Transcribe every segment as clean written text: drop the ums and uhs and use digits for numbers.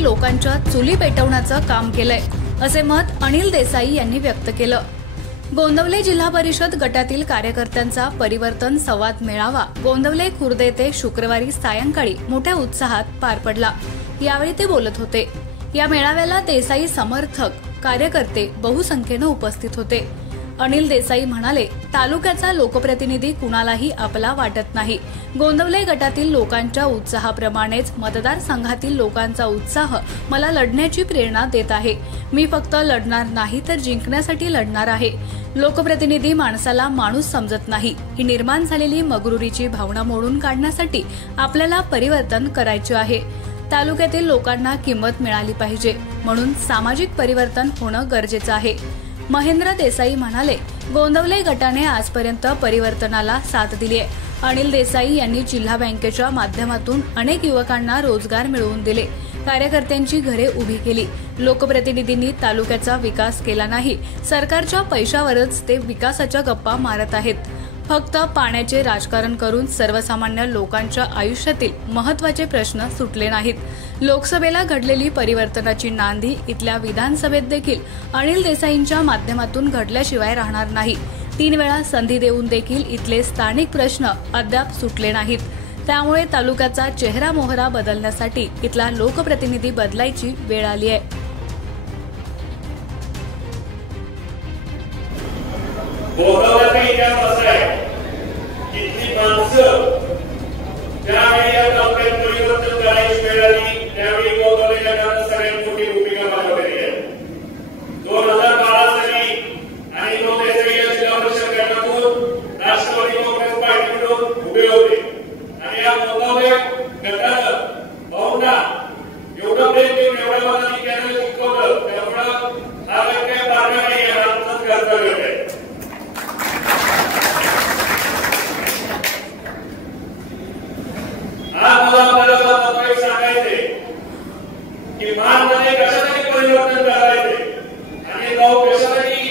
गोंदवलेने लोकांच्या चुली पेटवण्याचं काम केलंय, असे मत अनिल देसाई यांनी व्यक्त केलं। गोंदवले जिल्हा परिषद गटातील कार्यकर्त्यांचा परिवर्तन संवाद मेळावा गोंदवले खुर्द येथे शुक्रवारी सायंकाळी मोठ्या उत्साहात पार पडला। यावेळी ते बोलत होते। या मेळाव्याला देसाई समर्थक कार्यकर्ते बहुसंख्येने उपस्थित होते। अनिल देसाई म्हणाले, तालुक्याचा लोकप्रतिनिधी कुणालाही आपला वाटत नाही। गोंदवले गटातील लोकांच्या उत्साहाप्रमाणेच मतदारसंघातील लोकांचा उत्साह मला लढण्याची प्रेरणा देत आहे। मी फक्त लढणार नाही तर जिंकण्यासाठी लढणार आहे। लोकप्रतिनिधी माणसाला माणूस समजत नाही। ही निर्माण झालेली मगरुरीची भावना मोडून काढण्यासाठी आपल्याला परिवर्तन करायचे आहे। तालुक्यातील लोकांना किंमत मिळाली पाहिजे, म्हणून सामाजिक परिवर्तन होणं गरजेचं आहे। महेंद्र देसाई म्हणाले, गोंदवले गटाने आजपर्यंत परिवर्तनाला साथ दिली आहे। अनिल देसाई यांनी जिल्हा बँकेच्या माध्यमातून अनेक युवकांना रोजगार मिळवून दिले, कार्यकर्त्यांची घरे उभी केली। लोकप्रतिनिधींनी तालुक्याचा विकास केला नाही, सरकारच्या पैशावरच ते विकासाच्या गप्पा मारत आहेत। फक्त पाण्याचे राजकारण करून सर्वसामान्य लोकांच्या आयुष्यातील महत्त्वाचे प्रश्न सुटले नाहीत। लोकसभेला घडलेली परिवर्तनाची नांदी इथल्या विधानसभेत देखील अनिल देसाईंच्या माध्यमातून घडल्याशिवाय राहणार नाही। 3 वेळा संधी देऊन देखील इथले स्थानिक प्रश्न अद्याप सुटले नाहीत। त्यामुळे तालुक्याचा चेहरा मोहरा बदलण्यासाठी इथला लोकप्रतिनिधी बदलायची वेळ आली आहे। ज्यावेळी या तालुक्यात परिवर्तन करायची वेळ आली त्यावेळी गोंदवले गटाने सगळ्यात मोठी भूमिका बजावली आहे। 2012 साली आणि देसाई या जिल्हा परिषद गटातून राष्ट्रवादी काँग्रेस पार्टीकडून उभे होते आणि या गोंदवले गटानं भाऊंना एवढं प्रेम देऊन एवढ्या मतांनी कॅनल जिंकवलं, त्यामुळं हा गट काय पारणार नाही, हा आमचाच घरचा गट आहे। की महाराष्ट्राने कशासाठी परिवर्तन करायचे आणि गाव कशासाठी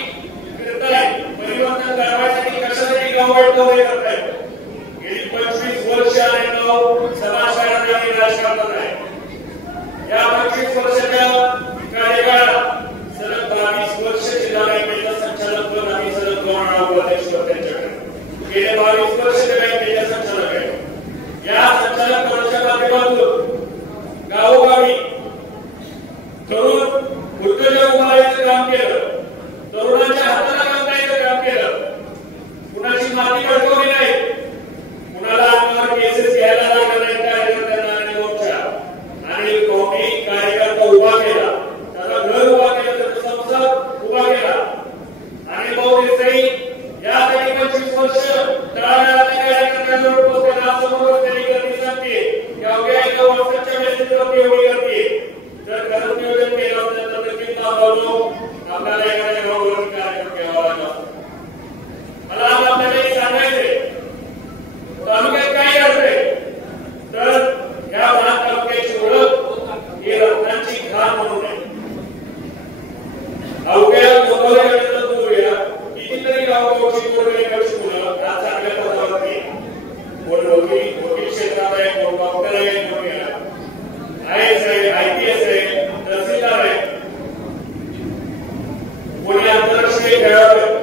फिरतायत, परिवर्तन करायसाठी कशासाठी गाव वाटवले करतायत। गेली 25 वर्ष आणि गाव समाजकारणात आणि राजकारणात आहे। या 25 वर्षाच्या कार्यकाळात सलग 22 वर्ष जिल्हा बँकेचा संचालक पद आणि सलग गव्हर्नर अध्यक्ष त्यांच्याकडे गेले 22 वर्ष बँकेच्या संचालक आहे। या संचालक पदाच्या माध्यमातून गावोगावी तरुण उद्योजक उभारायचं काम केलं, तरुणांच्या हाताला काम द्यायचं काम केलं। कुणाची माती पडकवली नाही, कुणाला अंगावर केसेस घ्यायला लागला नाही। कार्यकर्त्यांना आणि मोर्चा आणि कोणी कार्यकर्ता उभा केला, त्याला घर उभा केलं, त्याचा संसार उभा केला। आणि भाऊ देसाई यासाठी 25 वर्ष तळागाळातल्या कार्यकर्त्यांवर पोहोचलेला समोर त्यांनी गर्दी सांगते की अवघ्या एका वर्षाच्या मेसेजवरती एवढी गर्दी आहे। जर खरंच नियोजन केलं असतं तर नक्कीच आपल्याला एखाद्या गावावरून कार्यक्रम घ्यावा लागला। मला आज आपल्याला एक सांगायचंय, तालुक्यात काय घडतंय तर या भाग तालुक्याची ओळख ही रत्नांची घाण म्हणून आहे। अवघ्या गोंदवले गटाला बोलूया, कितीतरी गावगावची गोरगरिबाची मुलं आज चांगल्या पदावरती, कोण वकील क्षेत्रात आहे, कोण डॉक्टर आहे, कोण IAS आहे, IPS आहे, तहसीलदार आहे, कोणी आंतरराष्ट्रीय खेळाडू आहे।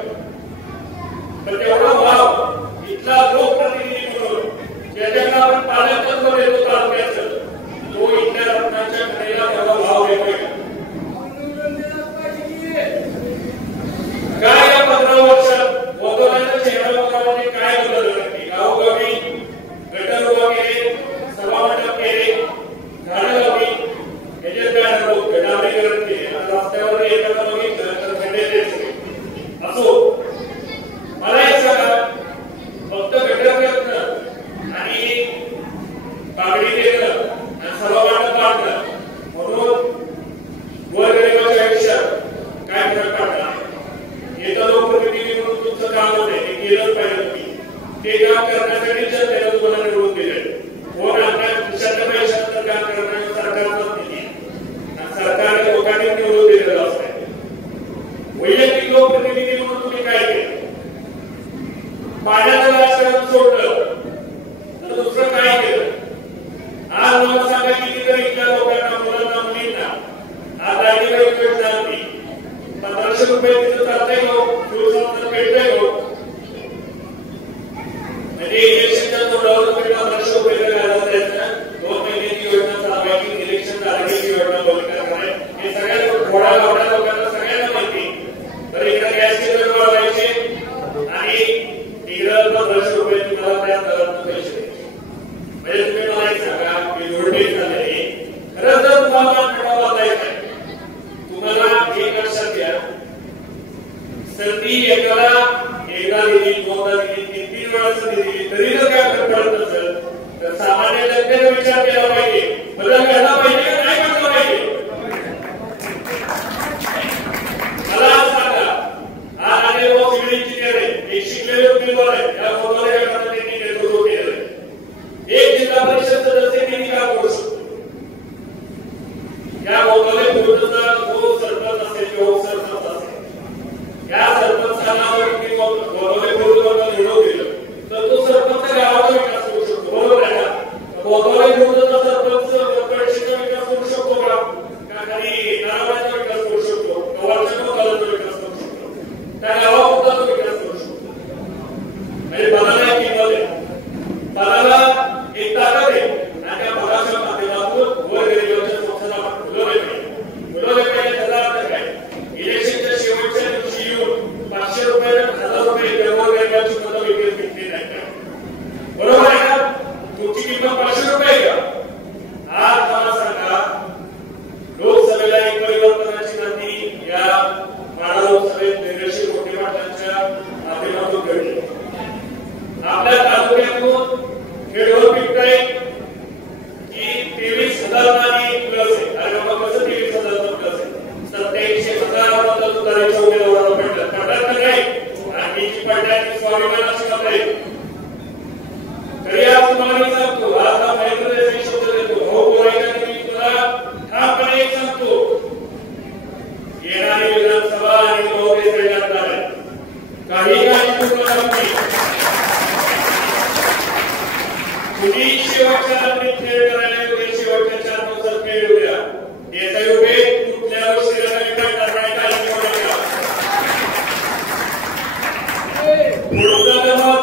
तर तेवढा भाव इथला लोकप्रतिनिधी म्हणून ज्याच्याकडे आपण पालकत्व देतो तालुक्याचं, तो इथल्या रत्नाच्या घडीला तेवढा भाव देतोय काय? या 15 वर्षात गोंदवले रुपये तिथं चालतंय हो, शिवसेनेचं भेटतंय हो. म्हणजे इलेक्शनच्या तोंडावर तुम्ही 1500 रुपये घालवत द्यायचं, 2 महिन्याची योजना चालवायची, इलेक्शन झालं की योजना बंद करायची. हे सगळ्या थोड्या लोकांना सगळ्यांना माहिती. तर इकडे गॅस सिलेंडर वाढवायचे आणि इकडे 1500 रुपये तुम्हाला त्या दरात पैसे द्यायचे. म्हणजे तुम्ही मला एक सांगा की व्होल्टेज झाले खरंच जर तुम्हाला ठराव बांधायचा आहे, तुम्हाला एक लक्षात घ्या, संधी एकदा दिली, 2दा दिली, 3 वेळा संधी दिली तरी जर काय फरक पडत नसेल तर सामान्य जनतेने विचार केला पाहिजे, बदल घडला पाहिजे का नाही घडला पाहिजे. मला सांगा, आज आले लोक सिव्हिल इंजिनियर आहे, एक शिकलेले उमेदवार आहे, या गोंदवले गटाने त्यांनी नेतृत्व केलं. एक जिल्हा परिषद सदस्य त्यांनी काम करू शकतो. या गोंदवले पूर्णचा जो सरपंच असेल किंवा उपसरपंच असेल, या सरपंचाला जर तुम्ही गोंदवले पूर्णचा निवडून दिलं तर तो सरपंच गावाचा विकास करू शकतो. बरोबर आहे का? गोंदवले पूर्णचा सरपंच गडचिरोलीचा विकास करू शकतो का? खाली नारायणचा विकास करू शकतो, गव्हाच्या मोताचा विकास करू शकतो, त्या गावापुरता विकास करू शकतो. म्हणजे पदाला एक किंमत आहे, पदाला एक ताकद आहे आणि त्या पदाच्या माध्यमातून गोरगरिबांच्या समस्या आपण फुलवले पाहिजे. त्याचा अर्थ काय? इलेक्शनच्या शेवटच्या दिवशी येऊन 500 रुपये 1000 रुपये त्या गोरगरिबांची मतं विकत घेतली नाही का? बरोबर आहे का? तुमची किंमत 500 रुपये आहे का? आज मला सांगा, लोकसभेला एक परिवर्तनाची नांदी या माढा लोकसभेत धैर्यशील मोठे पाटलांच्या माध्यमातून घडली. आपल्या तालुक्यातून खेडवर पिकताय की 23,000 प्लस आहे. अरे बाबा, कसं 23,000 प्लस आहे? 87,000 मतदान उतारायच्या उमेदवाराला भेटलं. पडणार तर नाही, आणि जी पडण्याची स्वाभिमानाची मत आहे. तरी आज तुम्हाला मी सांगतो, आज हा महेंद्र देसाई शब्द देतो, भाऊ बोलायच्या मी तुला ठामपणे एक सांगतो, येणारी विधानसभा आणि भाऊ देसाई लागणार आहे. काही तुम्हाला तुम्ही शेवटच्या रात्रीत खेळ करायला येऊ, शेवटच्या 4 दिवसात खेळ येऊया. देसाई उभे कुठल्या गोष्टीला काही करणार नाही, काही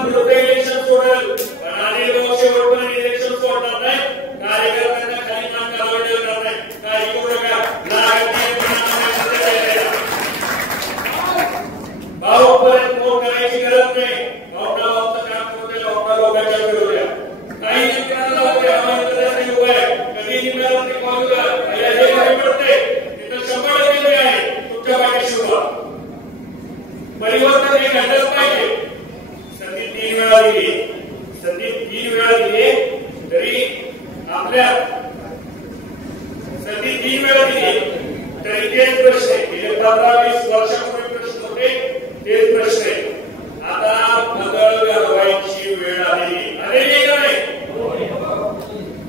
पुढचं इलेक्शन सोडेल, पण आणि लोक शेवटपर्यंत इलेक्शन सोडणार नाही. कार्यकर्त्यांना खाली मान घालावं देणार नाही. काही करू नका. भाऊपर्यंत फोन करायची गरज नाही. भावना भावचं काम करू दे, भावना लोकांच्या करूया. काही नेत्यांना लावूया, कधी निम्यावरती पाहूया, हे काही पडते तिथं 100% आहे तुमच्या पाठीशी उभा. परिवर्तन हे घडलंच पाहिजे. संधी 3 वेळा दिली, संधी 3 वेळा दिली तरी आपल्या संधी 3 वेळा दिली तरी तेच प्रश्न आहे. गेले 15-20 वर्षापूर्वी प्रश्न होते, तेच प्रश्न आहे. आता बदल घडवायची वेळ आलेली का नाही?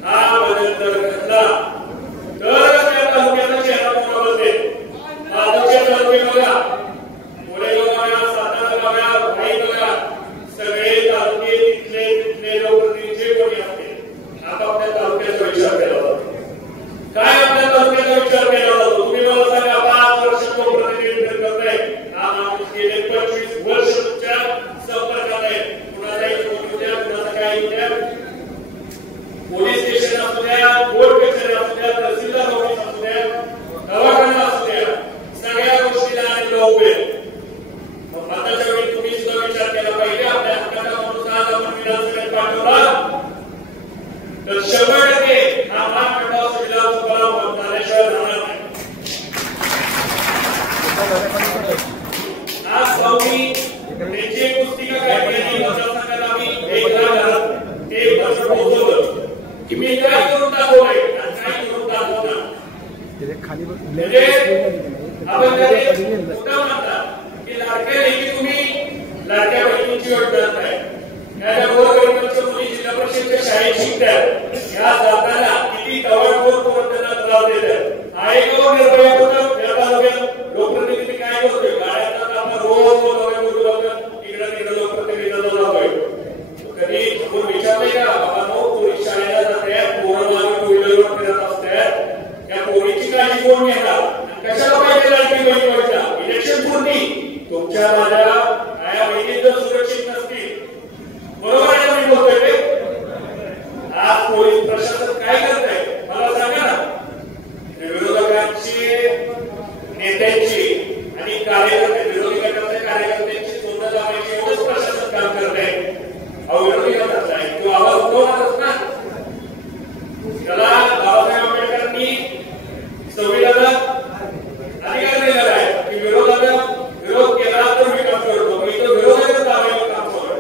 हा बदल जर घडला तर त्या तालुक्याचा चेहरा पुन्हा बदलेल. आजच्या तालुके बघा, पुणे बघा, सातारा बघा, वाई बघा, सगळे तालुके तिथले लोकप्रतिनिधी जे कोणी असतील आपापल्या तालुक्याचा विचार केला जातो. काय आपल्या तालुक्याचा विचार केला जातो? तुम्ही मला सांगा, 5 वर्ष लोकप्रतिनिधी करताय, हा माणूस गेले 25 वर्ष तुमच्या संपर्कात आहे. कुणाचाही फोन येऊ द्या, कुणाचा काय येऊ द्या, पोलीस स्टेशन असू द्या, कोर्ट कचेरी असू द्या, तहसीलदार ऑफिस असू द्या, दवाखाना असू द्या, सगळ्या गोष्टीला आणि उभे. आताच्या वेळी तुम्ही सुद्धा विचार केला पाहिजे, आपल्या हक्काचा माणूस आज आपण विधानसभेत पाठवला तर 100% हा महाराष्ट्र संविधान तुम्हाला झाल्याशिवाय राहणार नाही. आज भाऊनी त्यांची एक पुस्तिका काय केली, मतदारसंघात आम्ही एक घरात ते वर्ष पोहोचवलं की मी काय करून दाखवलंय आणि काय करून दाखवणार. म्हणजे आपण म्हणतात की लाडक्या लेकी तुम्ही लाडक्या बहिणींची योजना आहे. त्या गोरगरिबांच्या मुली जिल्हा परिषदच्या शाळेत शिकतात, ह्या जाताना किती टवाळखोर करून त्यांना त्रास देतात. आयकर निर्भया होतं या तालुक्यात लोकप्रतिनिधी काय करतोय, गाड्यांचा आपण रोज इकडे तिकडे लोकप्रतिनिधीला जातोय. कधी कोण विचारलंय का बाबा पोलीस शाळेला जातात, पोरं मागे टू व्हीलरवर फिरत असतात, त्या पोरीची काळजी कोण घेणार? कशाला पाहिजे लाडकी बहीण योजना? इलेक्शन पूर्ण कार्यकर्ते विरोधी गटाचे कार्यकर्त्यांची तोंड दाबायची एवढंच प्रशासन काम करत आहे. विरोधी गटाचा आहे तो आवाज उठवणारच ना. त्याला बाबासाहेब आंबेडकरांनी संविधानात अधिकार दिलेला आहे की विरोधाला विरोध केला तर विकास करतो. मी तो विरोधाचं दाबायचं काम करतो.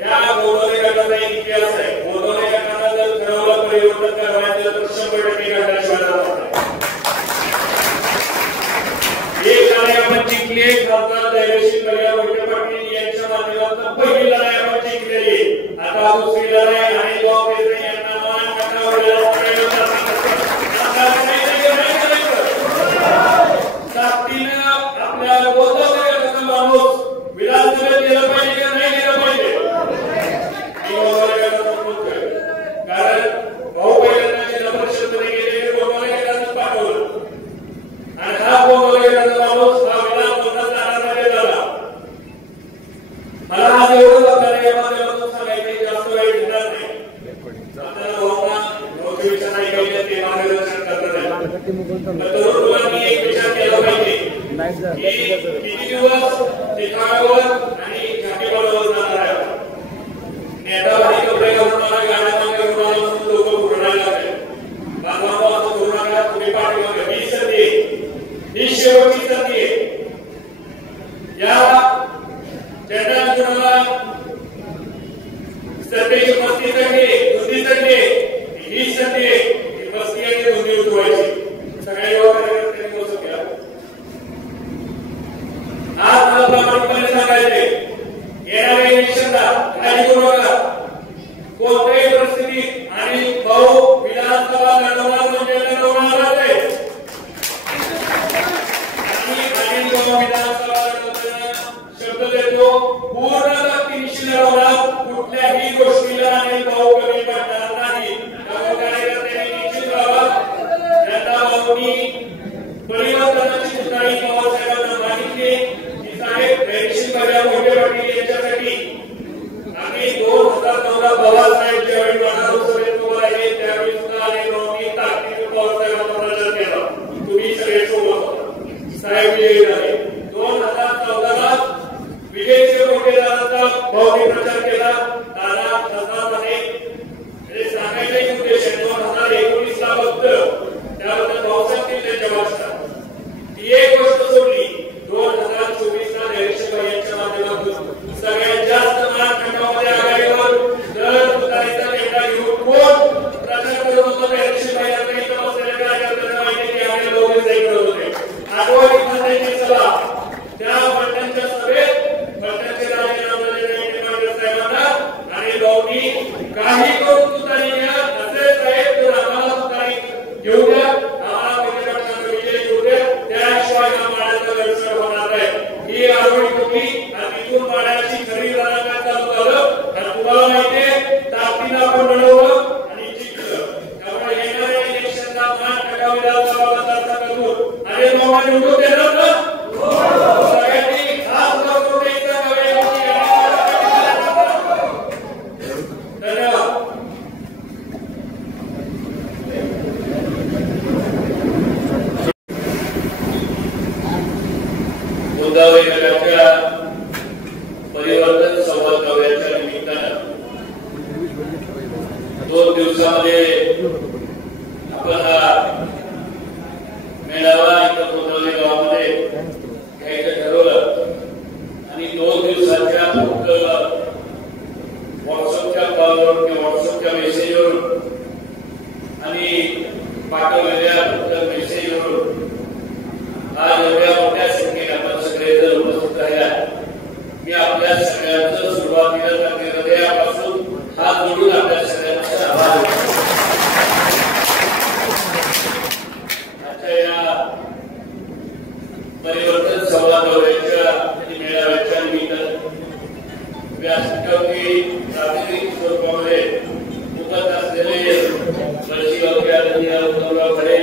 या गोंदवले गटाचा एक इतिहास आहे. गोंदवले गटाला जर ठरवलं परिवर्तन करायचं तर 100% गटाशिवाय जाणार नाही. एक लढाई आपण जिंकली. खासदार धैर्यशील कल्याण मोठे पाटील यांच्या माध्यमातून पहिली लढाई आपण जिंकलेली. आता दुसरी लढाई आणि देसाई यांना मान कटावर ताकदीनं आपल्या गोंदवले गटाचा माणूस विधानसभेत गेलं पाहिजे की नाही गेलं पाहिजे. गोंदवले गटाचा मुद्दा कारण भाऊ पहिल्यांदा जिल्हा परिषदेने गेले गोंदवले गटाचं पाठवलं आणि हा गोंदवले गटाचा माणूस हा विधानसभेचा आनंद झाला. मला आज एवढं आपल्याला या माध्यमातून सांगायचं जास्त वेळ घेणार नाही. आपल्याला भाऊची विचार ऐकायचे ते मार्गदर्शन करणार आहे. तरुण मुलांनी एक विचार केला पाहिजे की किती दिवस ठिकाणावर आणि झाकीपाडावर जाणार आहे. नेता भारी कपडे घालून मला गाड्यामध्ये घेऊन आला म्हणून लोक पुरडायला लागले. बांधवांना असं करू नका. तुम्ही पाठीमागे ही संधी ही शेवटची संधी आहे. या जनता कुणाला सत्तेची मस्ती संधी दुधी संधी ही संधी ही मस्ती आणि दुधी उठवायची. सगळ्या युवा कार्यकर्त्यांनी मोसम केला. आज मला प्रामाणिकपणे सांगायचे येणाऱ्या इलेक्शनला काही करू नका. कोणत्याही परिस्थितीत आणि भाऊ विधानसभा लढवणार म्हणजे लढवणारच आहे. आणि विधानसभा लढवताना शब्द देतो पूर्ण ताकदीनिशी लढवणार. कुठल्याही गोष्टीला आणि भाऊ कमी पडणार नाही. कार्यकर्त्यांनी निश्चित राहावं. जनता भाऊंनी परिवर्तनाची तुतारी पवारसाहेबांना मागितली की साहेब धैर्यशील कल्याण मोठे पाटील यांच्यासाठी आम्ही 2014 पवारसाहेब ज्यावेळी लोकसभेत उभे राहिले त्यावेळी सुद्धा अनेक भाऊंनी ताकदीने पवारसाहेबांना प्रचार केला. तुम्ही सगळे सोबत होता. साहेब विजयी झाले. 2014 विजयचे मोठे दादाचा भाऊंनी प्रचार केला. दादा तसापणे सांगायचा एक उद्देश आहे. 2019 ला फक्त त्याबद्दल भाऊसाहेब त्यांच्या भाषणात ती एक गोष्ट सोडली. 2024 ला धैर्यशील यांच्या माध्यमातून सगळ्यात जास्त महाराष्ट्रामध्ये आघाडीवर दर तुतारीचा झेंडा घेऊन कोण प्रचार करत होतो. धैर्यशील यांचा इथं बसलेल्या कार्यकर्त्यांना माहिती की आम्ही लोक करत होते. आठवडी खात्याची सभा त्या फलटणच्या सभेत फलटणचे राजीनामे साहेबांना आणि भाऊंनी काही करून तुतारी घ्या असे साहेब तर आम्हाला तुतारी घेऊ द्या. आम्हाला विजय घेऊ द्या. त्याशिवाय हा माड्याचा दर्शन होणार नाही. ही आरोळी होती आणि तिथून माड्याची खरी रणगार चालू झालं. आणि तुम्हाला माहितीये ताकदीनं आपण लढवलं आणि जिंकलं. त्यामुळे येणाऱ्या इलेक्शनला मान टाकावी विधानसभा मतदारसंघातून अरे बाबा निवडून देणार ना. सगळ्यांनी खास करून धन्यवाद. गोंदवले गटाच्या परिवर्तन संवाद दौऱ्याच्या निमित्तानं 2 दिवसामध्ये आपण हा मेळावा इथं गोंदवले गावामध्ये घ्यायचं ठरवलं. आणि 2 दिवसाच्या फक्त व्हॉट्सअपच्या कॉलवर किंवा व्हॉट्सअपच्या मेसेजवरून आणि पाठवलेल्या फक्त मेसेजवरून आज एवढ्या मोठ्या संख्येने आपण सगळे जर उपस्थित राहिला. मी आपल्या सगळ्यांचं सुरुवातीला हृदयापासून हात जोडून आपल्या सगळ्यांचा आभार व्यक्त आजच्या या परिवर्तन संवाद दौऱ्याच्या मेळाव्याच्या निमित्तानं व्यासपीठावरती प्रातिनिधिक स्वरूपामध्ये उपस्थित असलेले बळशीगावचे आदरणीय उत्तमराव खरे,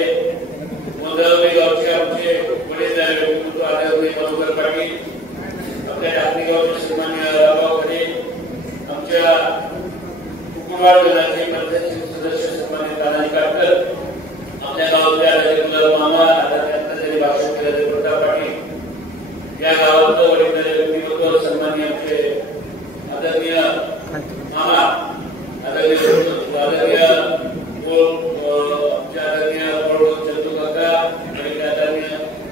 गोंदवले गावचे आमचे वडील व्यक्तिमत्व आदरणीय मनोहर पाटील, आपल्या टाकणी गावचे सन्माननीय रावराव खरे, आमच्या कुकुडवाड गणाचे पद्धतशीर सदस्य सन्माननीय तानाजी काटकर, आपल्या गावातल्या आदरणीय मामा आदरणीय भाषण केलेले प्रताप पाटील गावाचं वडीलधारी व्यक्तिमत्व सन्माननीय आमचे आदरणीय मामा आदरणीय चंदू काका आणि आदरणीय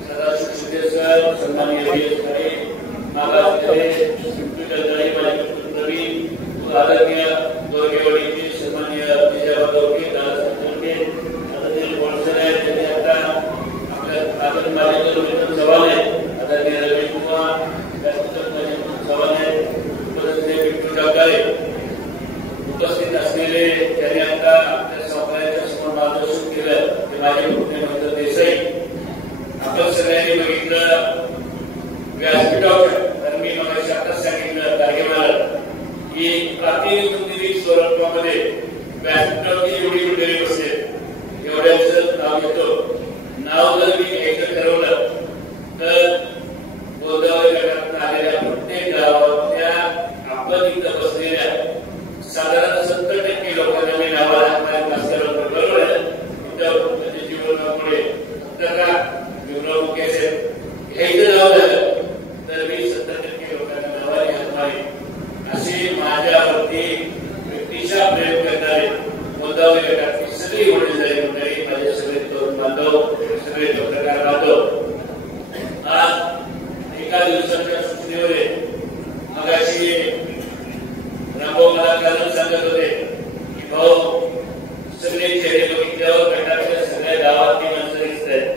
सदाशिव शिंदे सर, सन्माननीय आदरणीय दोरगेवाडीचे सन्माननीय विजयाबाई दादासाहेब आदरणीय बोलसर आहेत, त्यांनी आता आपल्या आदरणीय सवाल आहे, आदरणीय रमेश कुमार सवाल आहे, उपस्थित असलेले त्यांनी आता आपल्या सहकार्याच्या समोर मार्गदर्शन केलं ते माझे मुख्यमंत्री देसाई. आपण सगळ्यांनी बघितलं व्यासपीठावर, तर मी मगाशी आताच सांगितलं तारखेवर की प्रातिनिधिक स्वरूपामध्ये व्यासपीठावरची एवढी मंडळी बसेल, एवढ्याच नाव घेतो. नाव जर मी घ्यायचं ठरवलं तर गोदावरी गटातून आलेल्या प्रत्येक गावातल्या आपण इथं बसलेल्या साधारण 70% लोकांना मी नावाला बरोबर आहे. इथं जीवनापुढे जीवना मुख्य घ्यायचं नाव झालं तर मी 70% लोकांना नावाने हातमारी असे माझ्यावरती व्यक्तिशा प्रयोग करणारे गोदावरी गटातली सगळी वडीलधारी मंडळी, माझे सगळे तरुण बांधव, सगळे पत्रकार बांधव आज एका दिवसाच्या सूचनेवर मगाशी रामभाऊ मला कारण सांगत होते की भाऊ सगळे चेहरे बघितल्यावर गटाच्या सगळ्या गावातली माणसं दिसत आहेत,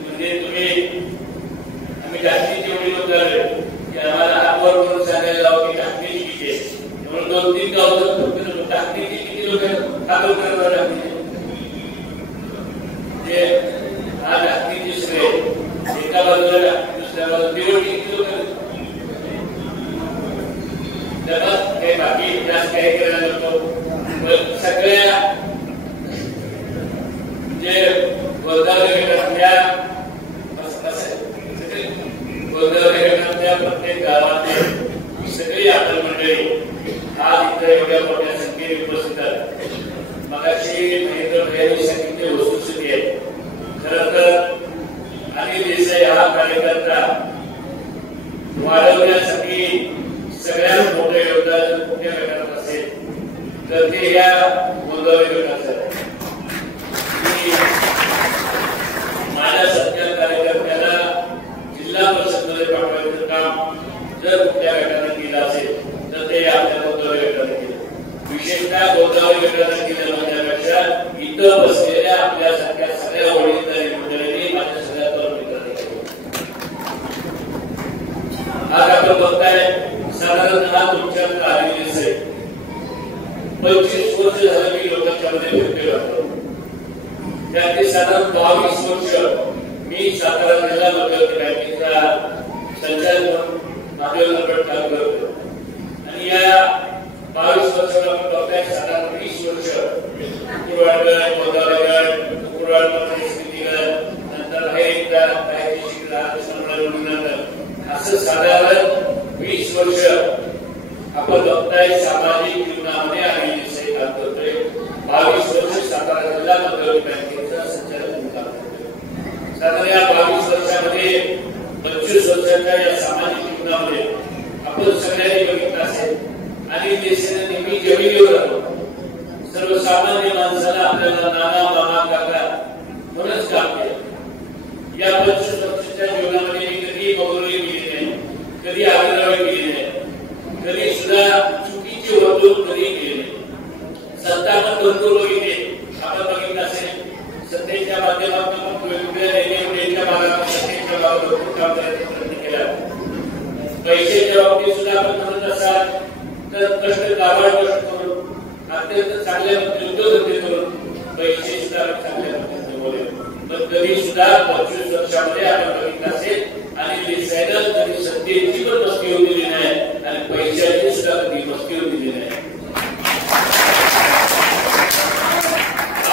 म्हणजे तुम्ही आम्ही जास्तीची एवढी लोक आले की आम्हाला हातवर करून सांगायला लावा की टाकणीची किती आहे, म्हणून 2-3 गाव टाकणीची किती लोक हातवर करायला लागते जे हा टाकणीची सगळे एका बाजूला दुसऱ्या बाजूला निवडणी किती लोक काही बाकी जास्त काही करायला नको. सगळ्या म्हणजे गोदावरी गटातल्या गोदावरी गटातल्या प्रत्येक गावातले सगळी आपण मंडळी आज इथं एवढ्या मोठ्या संख्येने उपस्थित आहेत. मगाशी महेंद्र भैयांनी सांगितले वस्तुस्थिती आहे. खरं तर अनिल देसाई हा कार्यकर्ता वाढवण्यासाठी सगळ्यात मोठं योगदान कुठल्या गटात असेल तर ते या गोदावरी गटाचं. माझ्या सत्या कार्यकर्त्याला जिल्हा परिषदमध्ये पाठवायचं काम जर कुठल्या गटाने केलं असेल तर ते आपल्या गोदावरी गटाने केलं. विशेषतः गोदावरी गटाने केलं म्हणण्यापेक्षा इथं बसलेल्या आपल्यासारख्या सगळ्या वडीलधारी मंडळींनी माझ्या सगळ्या तरुण मित्रांनी केलं. आज आपण बघताय साधारणतः तुमच्याकडे आलेली असेल 25 वर्ष झालं मी लोकांच्या मध्ये फिरते राहतो. त्यातली साधारण 22 वर्ष मी सातारा जिल्हा मध्यवर्ती बँकेचा संचालक म्हणून माझ्यावर काम करतो आणि या 22 वर्षाला आपण बघताय साधारण 20 वर्ष कुकुरवाडगड, गोदावरीगड, कुकुरवाड स्थितीगड, नंतर असं साधारण 20 वर्ष आपण बघताय सामाजिक जीवनामध्ये आणि काम करतोय. 22 वर्ष सातारा जिल्हा मध्यवर्ती बँकेचा संचालक काम करतोय. साधारण या 22 वर्षामध्ये 25 वर्षाच्या या सामाजिक जीवनामध्ये आपण सगळ्यांनी बघितलं असेल आणि देशाने नेहमी जमिनीवर राहतो. सर्वसामान्य माणसाला आपल्याला नाना मामा काका म्हणूनच काम केलं. या 25 वर्षाच्या जीवनामध्ये मी कधी मगरुरी केली नाही, कधी आग्रह केली नाही, कधी सुद्धा चुकीची वर्तणूक कधी केली नाही. सत्ता पण भरपूर बघितली आपण बघितलं असेल. सत्तेच्या माध्यमातून वेगवेगळ्या नेत्यांच्या भागात सत्तेच्या भागात भरपूर काम करायचा प्रयत्न केला. पैशाच्या बाबतीत सुद्धा आपण म्हणत असाल तर कष्ट गावात कष्ट करून अत्यंत चांगल्या उद्योगधंदे करून पैसे सुद्धा चांगल्या पद्धतीने बोलले. पण कधी सुद्धा 25 वर्षामध्ये आपण बघितलं असेल आणि देसाईनं कधी सत्तेची पण मस्ती होऊ दिली नाही आणि पैशाची सुद्धा कधी मस्ती होऊ दिली नाही.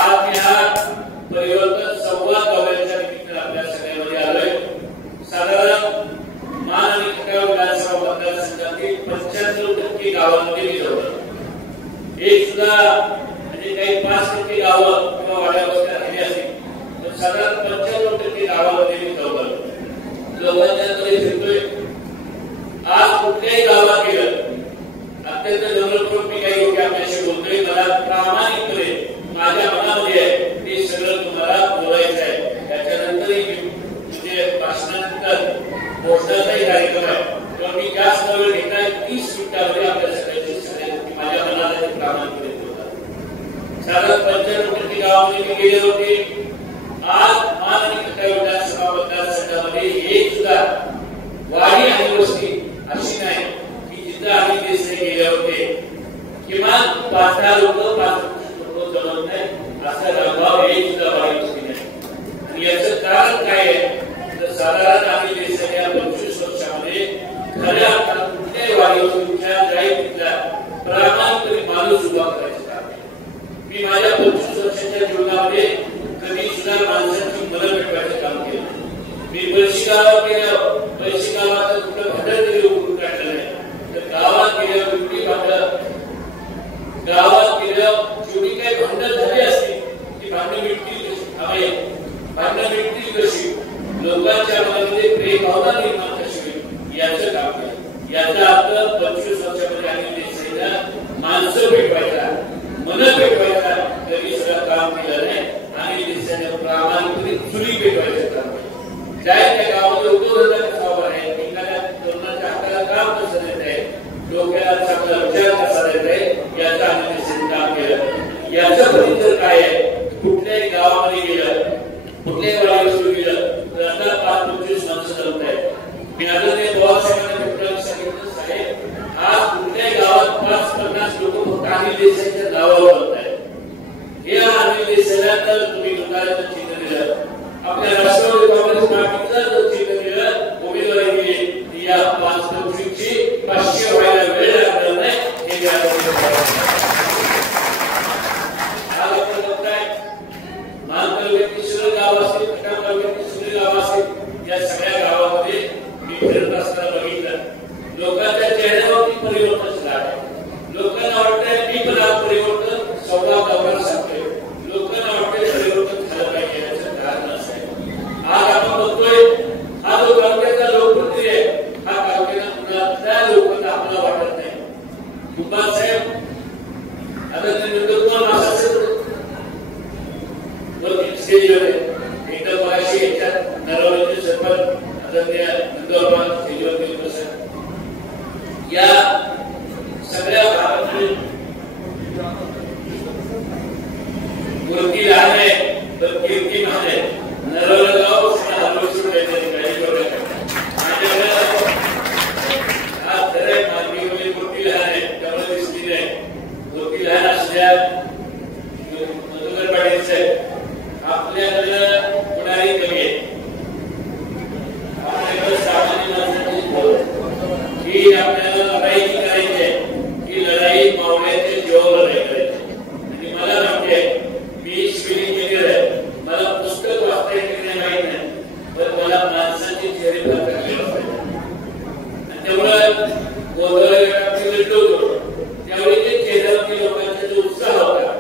आज या परिवर्तन संवाद करण्याच्या निमित्तानं आपल्या सगळ्यामध्ये आलोय. साधारण मान आणि खटाव विधानसभा मतदारसंघातील 95% गावांमध्ये मी जातो. एक सुद्धा म्हणजे काही 5% गावं किंवा वाड्या वस्त्या राहिल्या असतील पण साधारण 95% गावामध्ये मी जातो. लोकांच्याकडे फिरतोय कुठल्याही गावात गेलं अत्यंत नम्रपूर्वक मी काही गोष्टी आपल्याशी बोलतोय. मला प्रामाणिकपणे माझ्या मनामध्ये आहे ते सगळं तुम्हाला बोलायचं आहे. त्याच्यानंतरही म्हणजे भाषणानंतर पोहोचण्याचाही कार्यक्रम आहे. तेव्हा मी जास्त वेळ घेताय 30 मिनिटांमध्ये आपल्या सगळ्यांची सगळ्या गोष्टी माझ्या मनाला प्रामाणिकपणे बोलतात. साधारण 95 गावामध्ये मी गेले होते. आज मान आणि खटाव विधानसभा मतदारसंघामध्ये एक सुद्धा वाडी आणि वस्ती अशी नाही की जिथं अनिल देसाई गेले होते किमान 5-10 लोक 5 लोक जमत नाही असा दबाव एक सुद्धा वाडी वस्ती नाही. आणि याचं कारण काय आहे तर साधारण अनिल देसाई या 25 वर्षामध्ये खऱ्या अर्थात कुठल्याही वाडी वस्तीच्या जाहीर प्रामाणिकपणे माणूस उभा करायचं काम आहे. मी माझ्या 25 वर्षाच्या जीवनामध्ये कधी सुद्धा माणसाची मनं मिटवायचं काम केलं. मी बळशी गावात गेलो, बळशी गावात कुठं भांडण तरी उघडून काढलं नाही. तर गावात गेल्यावर एवढी भांडण गावात गेल्यावर जेवढी काही भांडण झाली असती ती भांडण मिटतील कशी भांडण मिटतील कशी लोकांच्या मनामध्ये प्रेम भावना निर्माण कशी होईल याचं काम केलं. याचा अर्थ 25 वर्षामध्ये अनिल देसाईनं माणसं पेटवायचा मनं पेटवायचा कधी सुद्धा काम केलं नाही. आणि देशाने प्रामाणिकपणे चुली पेटवायचं काम केलं. ज्या त्या गावामध्ये उद्योगधंदा कसा उभा आहे, एखाद्या तरुणाच्या हाताला काम कसं देत आहे, डोक्याला चांगला विचार कसा देत आहे याचं आम्ही देशाने काम केलं. याचं फलित काय आहे कुठल्याही गावामध्ये गेलं कुठल्याही वाडीवर गेलं तर आता 5-25 माणसं जमत आहेत. मी आदरणीय पवारसाहेबांना सांगितलं साहेब आज कुठल्याही गावात 5-50 लोक फक्त अनिल देसाईच्या नावावर बोलत आहेत. हे अनिल देसाईला तर तुम्ही लोकांना चिन्ह दिलं आपल्या राष्ट्रवादी काँग्रेस पार्टीचं जर चिन्ह दिलं उमेदवारी दिली या 5-25ची 500 व्हायला वेळ लागणार नाही. हे आज आपण बघताय मान तालुक्यातील सगळं गाव असेल खटाव तालुक्यातील सगळे गाव असेल या सगळ्या गावामध्ये मी फिरत असताना बघितलं लोकांच्या चेहऱ्यावरती परिवर्तन झालं आहे. लोकांना वाटतंय मी पण आज परिवर्तन संवादावर सांगतोय. लोकांना वाटतंय परिवर्तन झालं पाहिजे याचं कारण असं आहे. आज आपण बघतोय हा जो तालुक्याचा लोकप्रतिनिधी आहे हा तालुक्याला कुणाच्या लोकांना आपल्याला वाटत नाही. कुंभार साहेब आता तुम्हाला मासा स्टेजवर एकदा मगाशी याच्यात नरवलीचे सरपंच आदरणीय नंदुरबार स्टेजवरती बसत या सगळ्या भागामध्ये मूर्ती लहान आहे तर कीर्ती महान आहे. नरवला गाव हलवसून आज खरंय मार्गी मूर्ती लहान आहे त्यामुळे दिसली नाही. मूर्ती लहान असल्या मधुकर पाटील साहेब आपल्याकडं पुढारी कमी आहे. आपल्याकडे सामान्य माणसाची ही आपल्याला लढाई करायची आहे. ही लढाई मावळ्याच्या जीवावर लढाई करायची. आणि मला माहिती आहे मी सिव्हिल इंजिनियर आहे. मला पुस्तक वाचता येत नाही माहित नाही पण मला माणसाचे चेहरे फार चांगले वाटतात. आणि त्यामुळं गोंधळ लढलो होतो त्यावेळी ते चेहऱ्यावरती लोकांचा जो उत्साह होता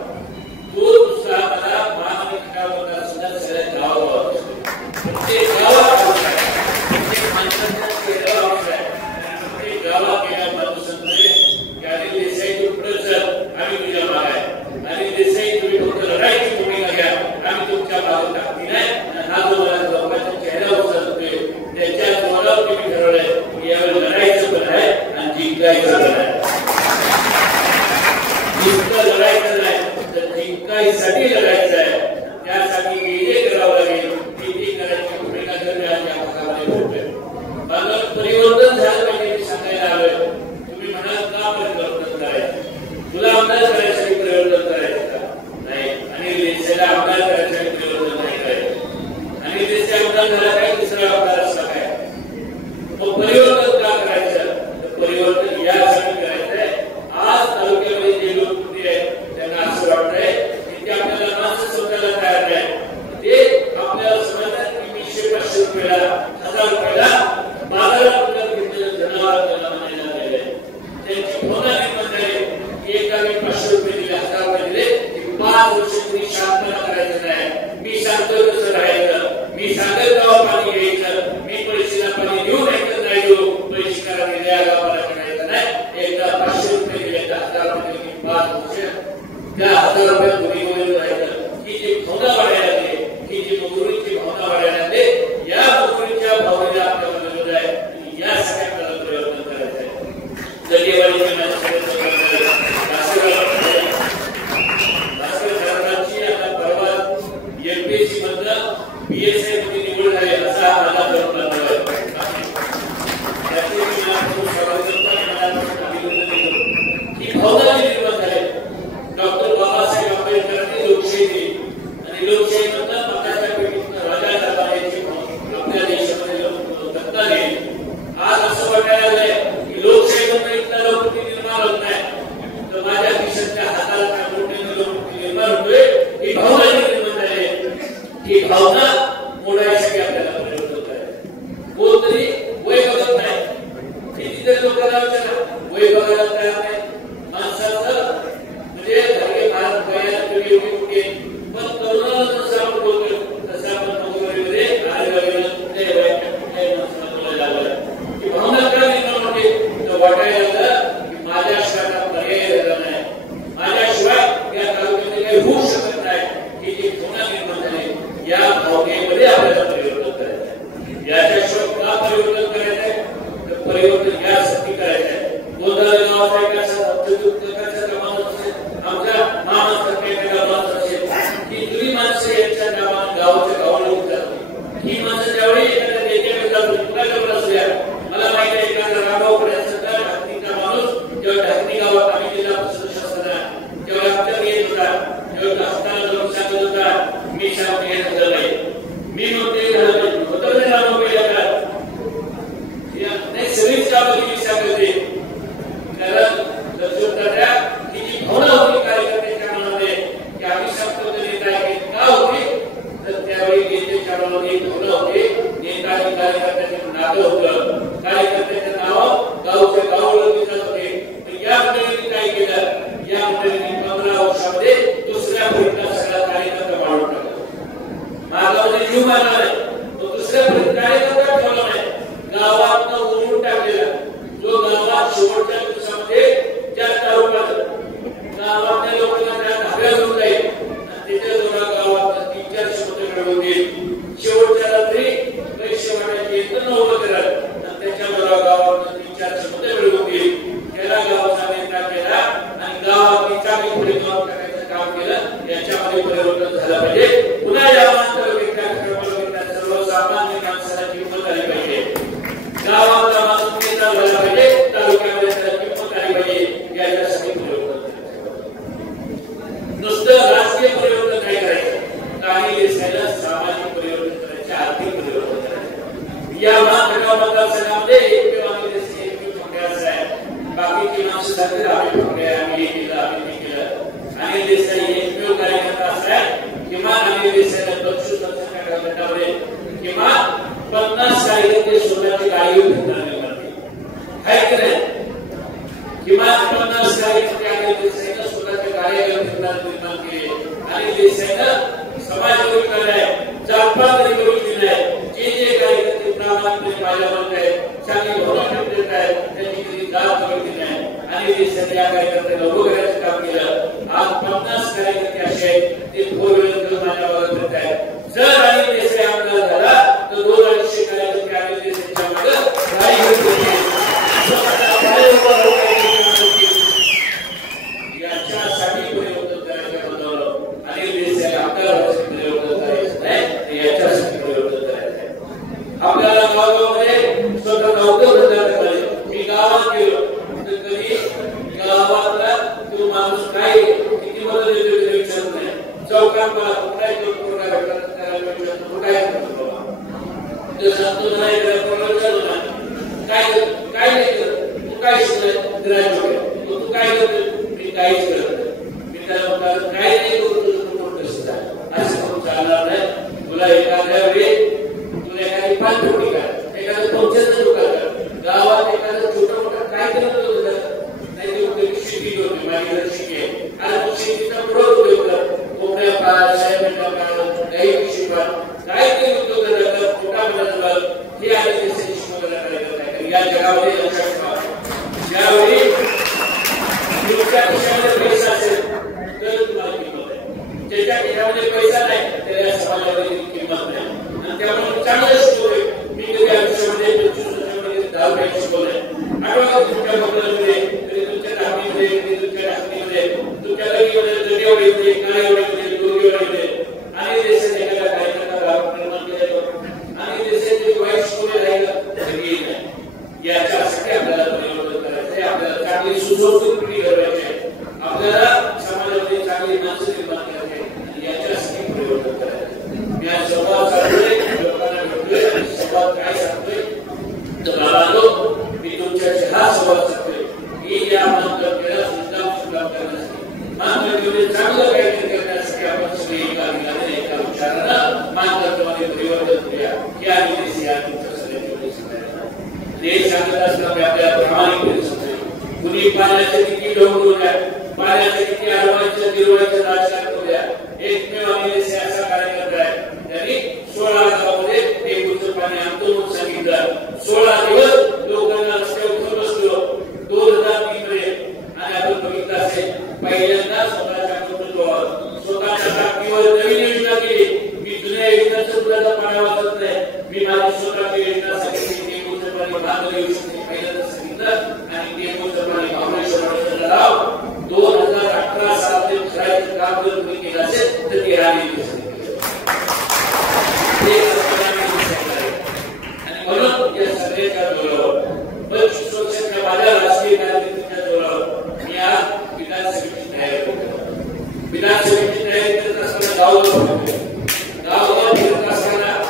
तो उत्साह मला मान आणि खटाव सुद्धा सगळ्या गावागावात असतो. प्रत्येक गावात प्रत्येक माणसाच्या चेहऱ्यावर आवश्यक आहे. प्रत्येक गावात गेल्या माणूस सांगतोय अनिल देसाई तू पुढे चल आम्ही तुझ्या मागे आहे. अनिल देसाई तुम्ही फक्त लढाईची भूमिका घ्या आम्ही तुमच्या मागे टाकली नाही. हा जो मला लोकांच्या चेहऱ्यावर सांगतोय त्याच्या जोरावर तुम्ही ठरवलंय यावेळी लढाईचं पण आहे आणि जिंकायचं पण आहे. नुसतं लढायचं नाही तर जिंकायसाठी लढायचं आहे. त्यासाठी जे करावं लागेल ते करायची भूमिका करणे आमच्या भागामध्ये होतोय. मला परिवर्तन झालं पाहिजे मी सांगायला आलोय. तुम्ही म्हणाल का परिवर्तन करायचं तुला आमदार करायसाठी परिवर्तन करायचं का नाही. अनिल देसाईला आमदार करायसाठी परिवर्तन नाही करायचं. अनिल देसाई आमदार झाला काय दुसरा आमदार असला काय मग परिवर्तन का करायचं तर परिवर्तन यासाठी करायचंय. आज तालुक्यामध्ये जे लोक त्यांना असं वाटतंय की ते आपल्याला माणसं स्वतःला तयार नाही. ते आपल्याला समजतात की 200-500 रुपयाला 1000 रुपयाला बाजारात घेतलेलं जनावर त्याला म्हणायला गेलंय. त्यांची भावना निर्माण झाली की एका 500 रुपये सांगते आम्ही केलं अनिल देसाई एकमेव कार्यकर्ता असा आहे किमान अनिल देसाईला बक्षीस गटामध्ये किमान 50 कार्यकर्ते स्वतःची गाडी घेऊन आहे की नाही किमान 50 कार्यकर्ते अनिल देसाईला स्वतःच्या गाड्या निर्माण केले अनिल देसाईनं समाज आहे जातपात दिले जे कार्यकर्ते प्रामाणिकपणे माझ्या म्हणत आहेत चांगली भावना देत आहेत त्यांनी कधी जात बघितली नाही अनिल देसाई या कार्यकर्त्यांना उभं करायचं काम केलं आज 50 कार्यकर्ते असे आहेत ते 4 व्हीलर घेऊन माझ्या भागात फिरत आहेत जर अनिल देसाई आमदार झाला तर 200 कार्यकर्ते अनिल देसाईच्या मागे गाडी घेऊन याच्यासाठी परिवर्तन करायचं बनवलं अनिल देसाई आमदार परिवर्तन करायचं नाही याच्यासाठी परिवर्तन करायचं आपल्याला गावामध्ये स्वतः नव्हतं बदल मी गावात गेलो तर कधी गावातला तो माणूस काय किती मदत देतो विचारत नाही चौकात मला कुठलाही काय करतो संतोष नाही काय काय नाही करत तू काय तू काय करतो मी काहीच करत मी त्याला काय नाही करतो असं करून चालणार नाही तुला एखाद्या वेळी तुला एखादी पाणपोटी कर एखादं पंचायत दुकान गावात एखादं छोटं मोठं काय करत नाही ते शेती होते माझी घर शेती आहे आणि तू शेतीचा पुढे उपयोग कर कोकण्या पाळ शाळेच्या पाळ काही शिकवा काय ते उद्योग करतात छोटा मोठा हे आहे देशाची शिकवण्याचा कार्यक्रम या जगामध्ये लक्षात ठेवा ज्यावेळी तुमच्या खिशामध्ये पैसा असेल तर तुम्हाला किंमत आहे ज्याच्या खिशामध्ये पैसा नाही त्याला समाजामध्ये किंमत नाही आणि त्यामुळे चांगलं शिकवलंय मी कधी आयुष्यामध्ये 25 वर्षामध्ये 10 रुपये शिकवलंय आठवडा तुमच्या बंगल्यामध्ये कधी तुमच्या राहणीमध्ये कधी तुमच्या राहणीमध्ये तुमच्या लगीमध्ये जगेवडीमध्ये काळेवडीमध्ये दोघेवडीमध्ये आणि देशाच्या एखाद्या कार्यक्रमाला निर्माण केलं आणि देशाचे वाईट शिकवले राहिलं तरी नाही याच्यासाठी आपल्याला परिवर्तन करायचंय आपल्याला चांगली सुसंस्कृत पिढी घडवायची आहे आपल्याला समाजामध्ये चांगली माणसं निर्माण करायची आणि याच्यासाठी परिवर्तन करायचं मी आज संवाद साधतोय लोकांना भेटतोय आणि संवाद काय सांगतोय तर बाबांनो मी तुमच्याशी हा संवाद साधतोय की या मानकर्त्याला सुद्धा करण्यासाठी मानकर्त्यामध्ये चांगलं काहीतरी करण्यासाठी आपण सगळे एका विचाराने एका विचारानं मानकर्त्यामध्ये परिवर्तन करूया ही आम्ही देशी या तुमच्या सगळ्यांची देश सांगत असताना आपल्याला प्रामाणिकपणे समजेल कुणी पाण्याचे किती ढोंग द्या पाण्याचे किती अडवायचं गिरवायचं राजकारण करू द्या एकमेव अनिल देसाई असा कार्यकर्ता आहे त्यांनी 16 गावामध्ये एक पाणी आणतो म्हणून सांगितलं 16 दिवस लोकांना रस्त्यावर उठून बसलो 2003 मध्ये आणि आपण बघितलं असेल पहिल्यांदा स्वतःच्या कर्तृत्वावर स्वतःच्या टाकीवर नवीन योजना केली मी जुन्या योजनांचं सुद्धा पाणी वापरत नाही मी माझी स्वतःची योजना सांगितली पहिल्यांदा सांगितलं आणि ते राव 2018 साली करायचं काम जर तुम्ही केलं असेल तर ते आणि म्हणून या सगळ्याच्या जोरावर 25 वर्षाच्या माझ्या राजकीय कारकिर्दीच्या जोरावर मी आज विधानसभेची तयारी करतो विधानसभेची तयारी करत असताना गावगाव फिरत असताना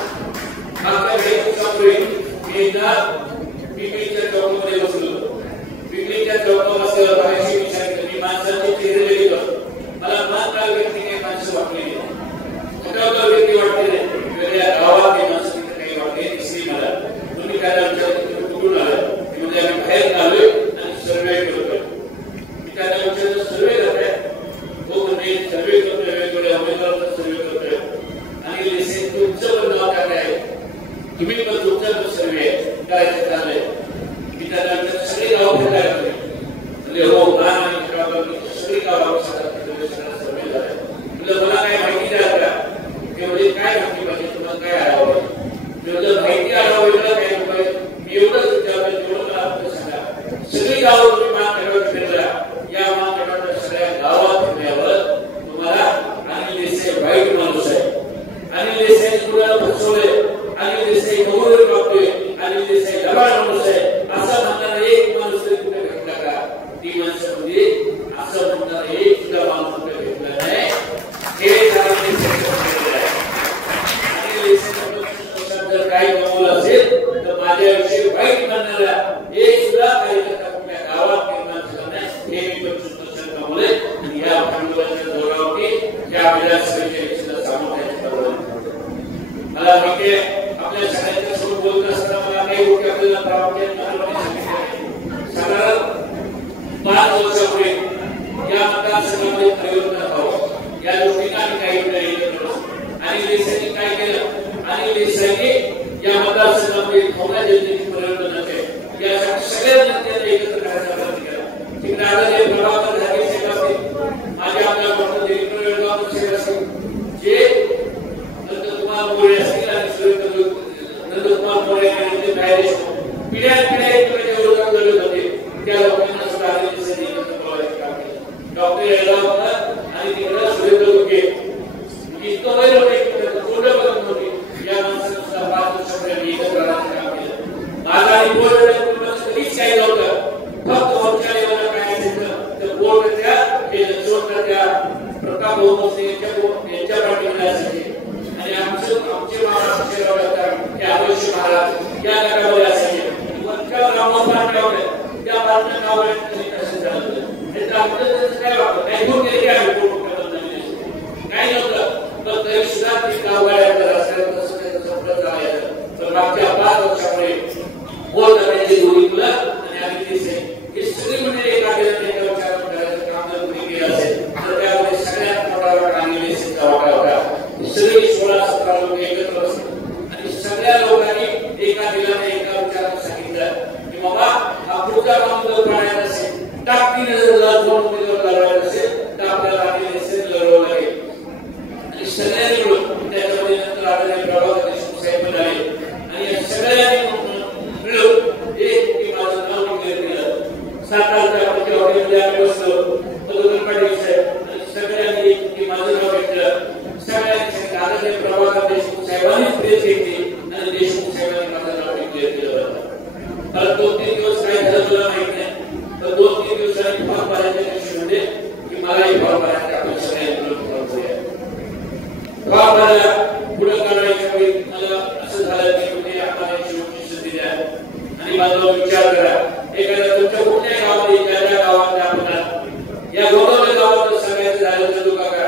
मागच्या काही दिवसापूर्वी मी एकदा पिंपरीच्या चौकामध्ये बसलो पिंपरीच्या चौकात असलेल्या बाहेरशी विचार मी माणसाचे चेहरे गेलो मला मानकाल व्यक्ती काही माणसं वाटली मोठा व्यक्ती वाटते वेगळ्या गावात काही माणसं तिथे काही वाटते दिसली मला तुम्ही काय विचार कुठून आलं म्हणजे आम्ही बाहेर आलोय आणि सर्वे करतोय मी त्याला विचारलं सर्वे करताय हो म्हणजे सर्वे करतोय वेगवेगळ्या उमेदवारांचा सर्वे करतोय आणि देशात तुमचं पण नाव काय आहे तुम्ही पण तुमचं सर्वे करायचं चाललंय मी त्याला सगळे गाव फिरायला म्हणजे हो सगळी गावावर सर्वे झालाय तुला मला काय माहिती द्या का म्हणजे काय माहिती पाहिजे तुम्हाला काय आढावं माहिती आढावं काय मी एवढंच विचारलं तेवढं मला आपलं सांगा सगळी गावं तुम्ही मानगडावर फिरला या मानगडाच्या सगळ्या गावात फिरल्यावर तुम्हाला अनिल देसाई वाईट माणूस आहे अनिल देसाई कुणाला फसवलंय अनिल देसाई बहुर वागतोय अनिल देसाई दबाण माणूस आहे असं म्हणणारा एक माणूस तरी कुठे भेटला का ती माणसामध्ये असं म्हणणारा एक सुद्धा माणूस कुठे भेटला नाही हे जर काही कमवलं असेल तर माझ्याविषयी वाईट म्हणणारा एक सुद्धा कार्यकर्ता कुठल्या गावात निर्माण झाला नाही आपल्याला प्रामुख्याने साधारण 5 वर्षापूर्वी या मतदारसंघामध्ये परिवर्तन व्हावं या दृष्टीने आम्ही काही निर्णय घेतलो. आणि देशाने काय केलं, आणि देशाने या मतदारसंघामध्ये भावना जनतेची परिवर्तन असेल यासाठी सगळ्या जनतेला एकत्र करायचा प्रयत्न केला. तिकडे आलेले प्रभाकर झाले साहेब असतील, माझे आमदार डॉक्टर दिलीप वेळगावकर साहेब असतील, जे नंदकुमार मोरे असतील आणि नंदकुमार मोरे यांचे बाहेर पिढ्या एकमेकांच्या विरोधात लढत होते, त्या लोकांना सुद्धा आलेले दिसत एकत्र बोलायचे काम केलं. डॉक्टर वेळगावकर आणि तिकडे सुरेंद्र गुके इतकं वैर होते, पूर्ण बघत होते, या माणसानं सुद्धा 5 वर्षापर्यंत एकत्र राहण्याचं काम केलं. माझा आणि बोर्ड कधीच काही नव्हतं, फक्त वरच्या लेवलला काय असायचं तर बोर्डच्या हे लक्ष्मणच्या प्रताप भाऊ यांच्या पाठीमध्ये असायचे. आणि आमचे महाराष्ट्र हे आदर्श महाराज या गटामध्ये असायचे. वरच्या रामोपाठ त्या बातम्या गावाला कसं झालं त्याचं आपलं काय वाटतं काही खूप केले काय काही नव्हतं, पण तरी सुद्धा ती गावगाड्याकडे रस्त्यावर संपलं चालायचं. तर मागच्या 5 वर्षामुळे बोल करण्याची दोन्ही मुलं आणि आम्ही हे सगळी म्हणजे एका एका विचार करायचं काम जर कोणी केलं असेल तर त्यामध्ये सगळ्यात मोठा आणि वाटा होता. सगळी 16-17 लोक एकत्र बसले आणि सगळ्या लोकांनी एका दिलाने एका विचाराने सांगितलं की बाबा हा पुढचा काम जर पाडायचा असेल, ताकदीने जर उमेदवार लढवायचा असेल तर आपल्याला आधी लढवावं लागेल. आणि सगळ्यांनी मिळून त्याच्यामध्ये नंतर आलेले प्रभाकर देशमुख साहेब म्हणाले आणि या सगळ्यांनी मिळून एक माझं नाव डिक्लेअर केलं. सातारच्या आमच्या हॉटेलमध्ये आम्ही बसलो, मधुकर पाटील साहेब आणि सगळ्यांनी एक माझं नाव घेतलं. सगळ्यांनी आलेले प्रभाकर देशमुख साहेबांनी प्रेस घेतली आणि देशमुख साहेबांनी माझं नाव डिक्लेअर केलं. मला 2-3 दिवस काय झालं मला माहित नाही, तर 2-3 दिवसांनी फॉर्म भरायच्या दिवशी म्हणजे की मला हे फॉर्म भरायचं आपण सगळ्यांनी मिळून फॉर्म भरूया. फॉर्म भरायला पुढे काढायच्या वेळी मला असं झालं की म्हणजे आम्हाला शेवटची संधी द्या आणि माझा विचार करा. एखाद्या तुमच्या कुठल्याही गावामध्ये ज्या गावात आपण या गोंदवले गावात सगळ्याचं झालं तर तुका का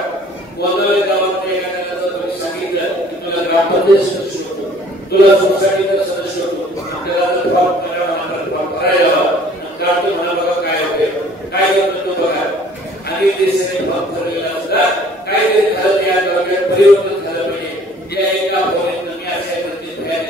गोंदवले गावात एखाद्याला जर तुम्ही सांगितलं की तुला ग्रामपंचायत सदस्य होतो, तुला सोसायटीचा सदस्य होतो, त्याला जर फॉर्म भरायला काढतो म्हणा बघा काय होते काय करतो बघा. आणि देशाने फॉर्म भरलेला असता काय झालं त्या गावात परिवर्तन झालं पाहिजे या एका भावनेत मी अशा प्रत्येक तयारी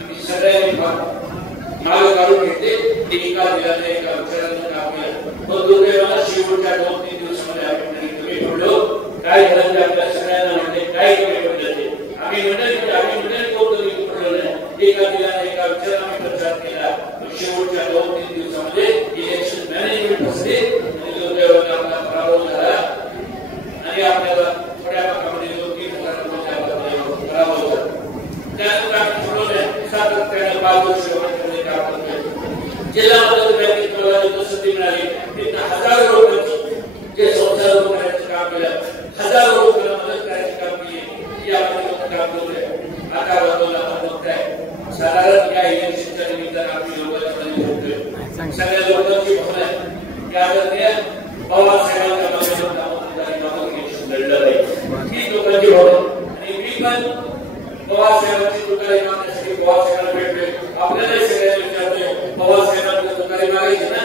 आम्ही सगळ्यांनी माग काढून घेतले. एका दिलाने एका विचारानं काम केलं. मग दुर्दैवाला शेवटच्या 2-3 दिवसामध्ये आपण कमी पडलो. काय झालं ते आपल्या सगळ्यांना म्हणते काय कमी पडलं ते आम्ही मंडळी कोणतरी पडलो नाही. एका दिलाने एका विचाराने प्रचार केला. शेवटच्या 2-3 दिवसामध्ये इलेक्शन मॅनेजमेंट असते आणि दुर्दैवाला आपला पराभव झाला आणि आपल्याला थोड्या भागामध्ये 2-3 हजार लोकांचा पराभव झाला. त्यानंतर आम्ही ठरवलं सातत्याने 5 वर्ष काम करतोय. जिल्हा मदत बँकेत मला जिथं संधी मिळाली तिथं हजारो लोकांची जे संसार करायचं काम केलं, हजारो लोकांना मदत करायचं काम केली. यामध्ये काम करतोय. आता बदलला बघताय साधारण या इलेक्शनच्या निमित्तानं आम्ही लोकांच्या मध्ये होतोय. सगळ्या लोकांची भावना आहे की आता पवार साहेबांच्या इलेक्शन लढलं नाही ही लोकांची भावना. आणि मी पण पवार साहेबांची तुकारी मागण्यासाठी पवार साहेबांना भेटतोय. आपल्यालाही सगळ्यांना विचारतोय पवार साहेबांना तुकारी मागायची ना.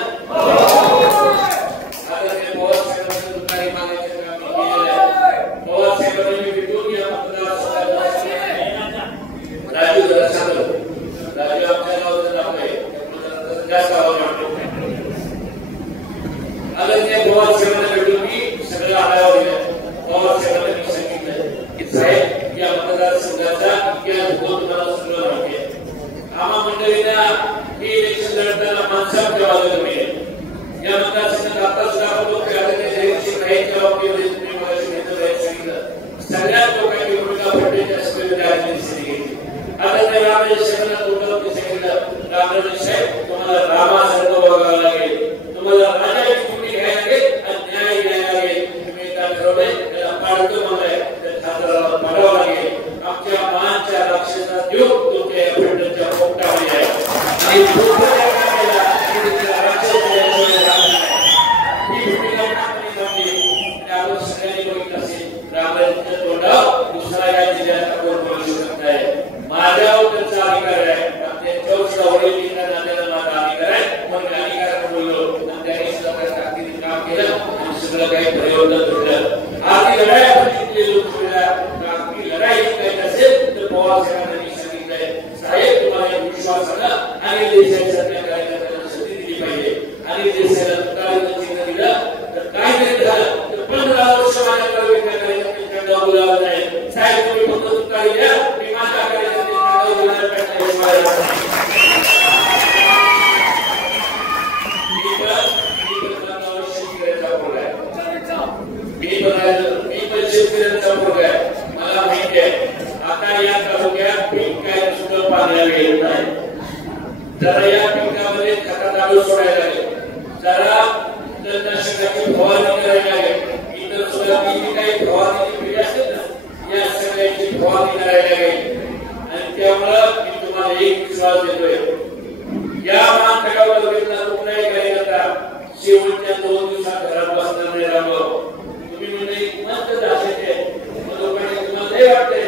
आता ते पवार साहेबांना तुकारी मागायचं काम केलेलं आहे. पवार साहेबांनी भेटून या मतदारसंघात राजू जरा सांगतो. राजू आमच्या गावाचं नाव आहे जास्त आवाज वाटतो. आता त्या पवार साहेबांना भेटून मी सगळं आढावा दिला. पवार साहेबांना मी सांगितलं की साहेब या मतदारसंघाचा इतिहास तुम्हाला सगळं माहिती आहे. आम्हा मंडळींना ही इलेक्शन लढताना माणसाच्या बाजूला मिळेल. या मतदारसंघात आता सुद्धा आपण लोक काही जबाबदारी सांगितलं सगळ्यात लोकांची भूमिका पडण्याच्या स्पर्धेत दिसली गेली. आता त्या रामराजे साहेबांना लोकांनी सांगितलं रामराजे साहेब तुम्हाला रामासारखं बघावं लागेल, तुम्हाला राजाची भूमिका घ्यायला लागेल आणि न्याय द्यायला लागेल. तुम्ही एकदा ठरवलंय त्याला पाडतो म्हणलंय त्या खासदाराला पाडावं लागेल. आमच्या मानच्या राक्षसा देऊ तुमच्या या फंडाच्या पोपटामध्ये आहे आणि सगळ्यांनी बघितलं असेल रामराजेंच्या तोंडावर दुसरा या जिल्ह्यात आपण बोलू शकत नाही. माझ्यावर त्यांचा अधिकार आहे त्यांच्यावर देशाच्या कार्यकर्त्यांना संधी दिली पाहिजे. अनिल देसाईला तुतारीचं चिन्ह दिलं तर काय तरी झालं तर 15 वर्ष माझ्याकडे कार्यकर्त्यांच्या बोलावं नाही. साहेब तुम्ही फक्त तुतारी द्या, मी माझ्या कार्यकर्त्यांच्या बोलायला पाहिजे. मी पण शेतकऱ्यांचा मुलगा आहे, मला माहिती आहे. आता या तालुक्यात पीक काय सुद्धा पाण्याला येत नाही. जरा या पिकामध्ये खताळू सोडायला लागेल, जरा तणनाशकाची फवारणी करायला लागेल. इतर सुद्धा किती काही फवारणीची पिढी असते ना, या सगळ्यांची फवारणी करायला लागेल. आणि त्यामुळं मी तुम्हाला एक विश्वास देतोय, या महाखटाव तालुक्यातला कुठलाही कार्यकर्ता शेवटच्या 2 दिवसात घरात बसणार नाही. रामभाऊ तुम्ही म्हणजे मस्त असायचे, लोकांनी तुम्हाला नाही वाटतंय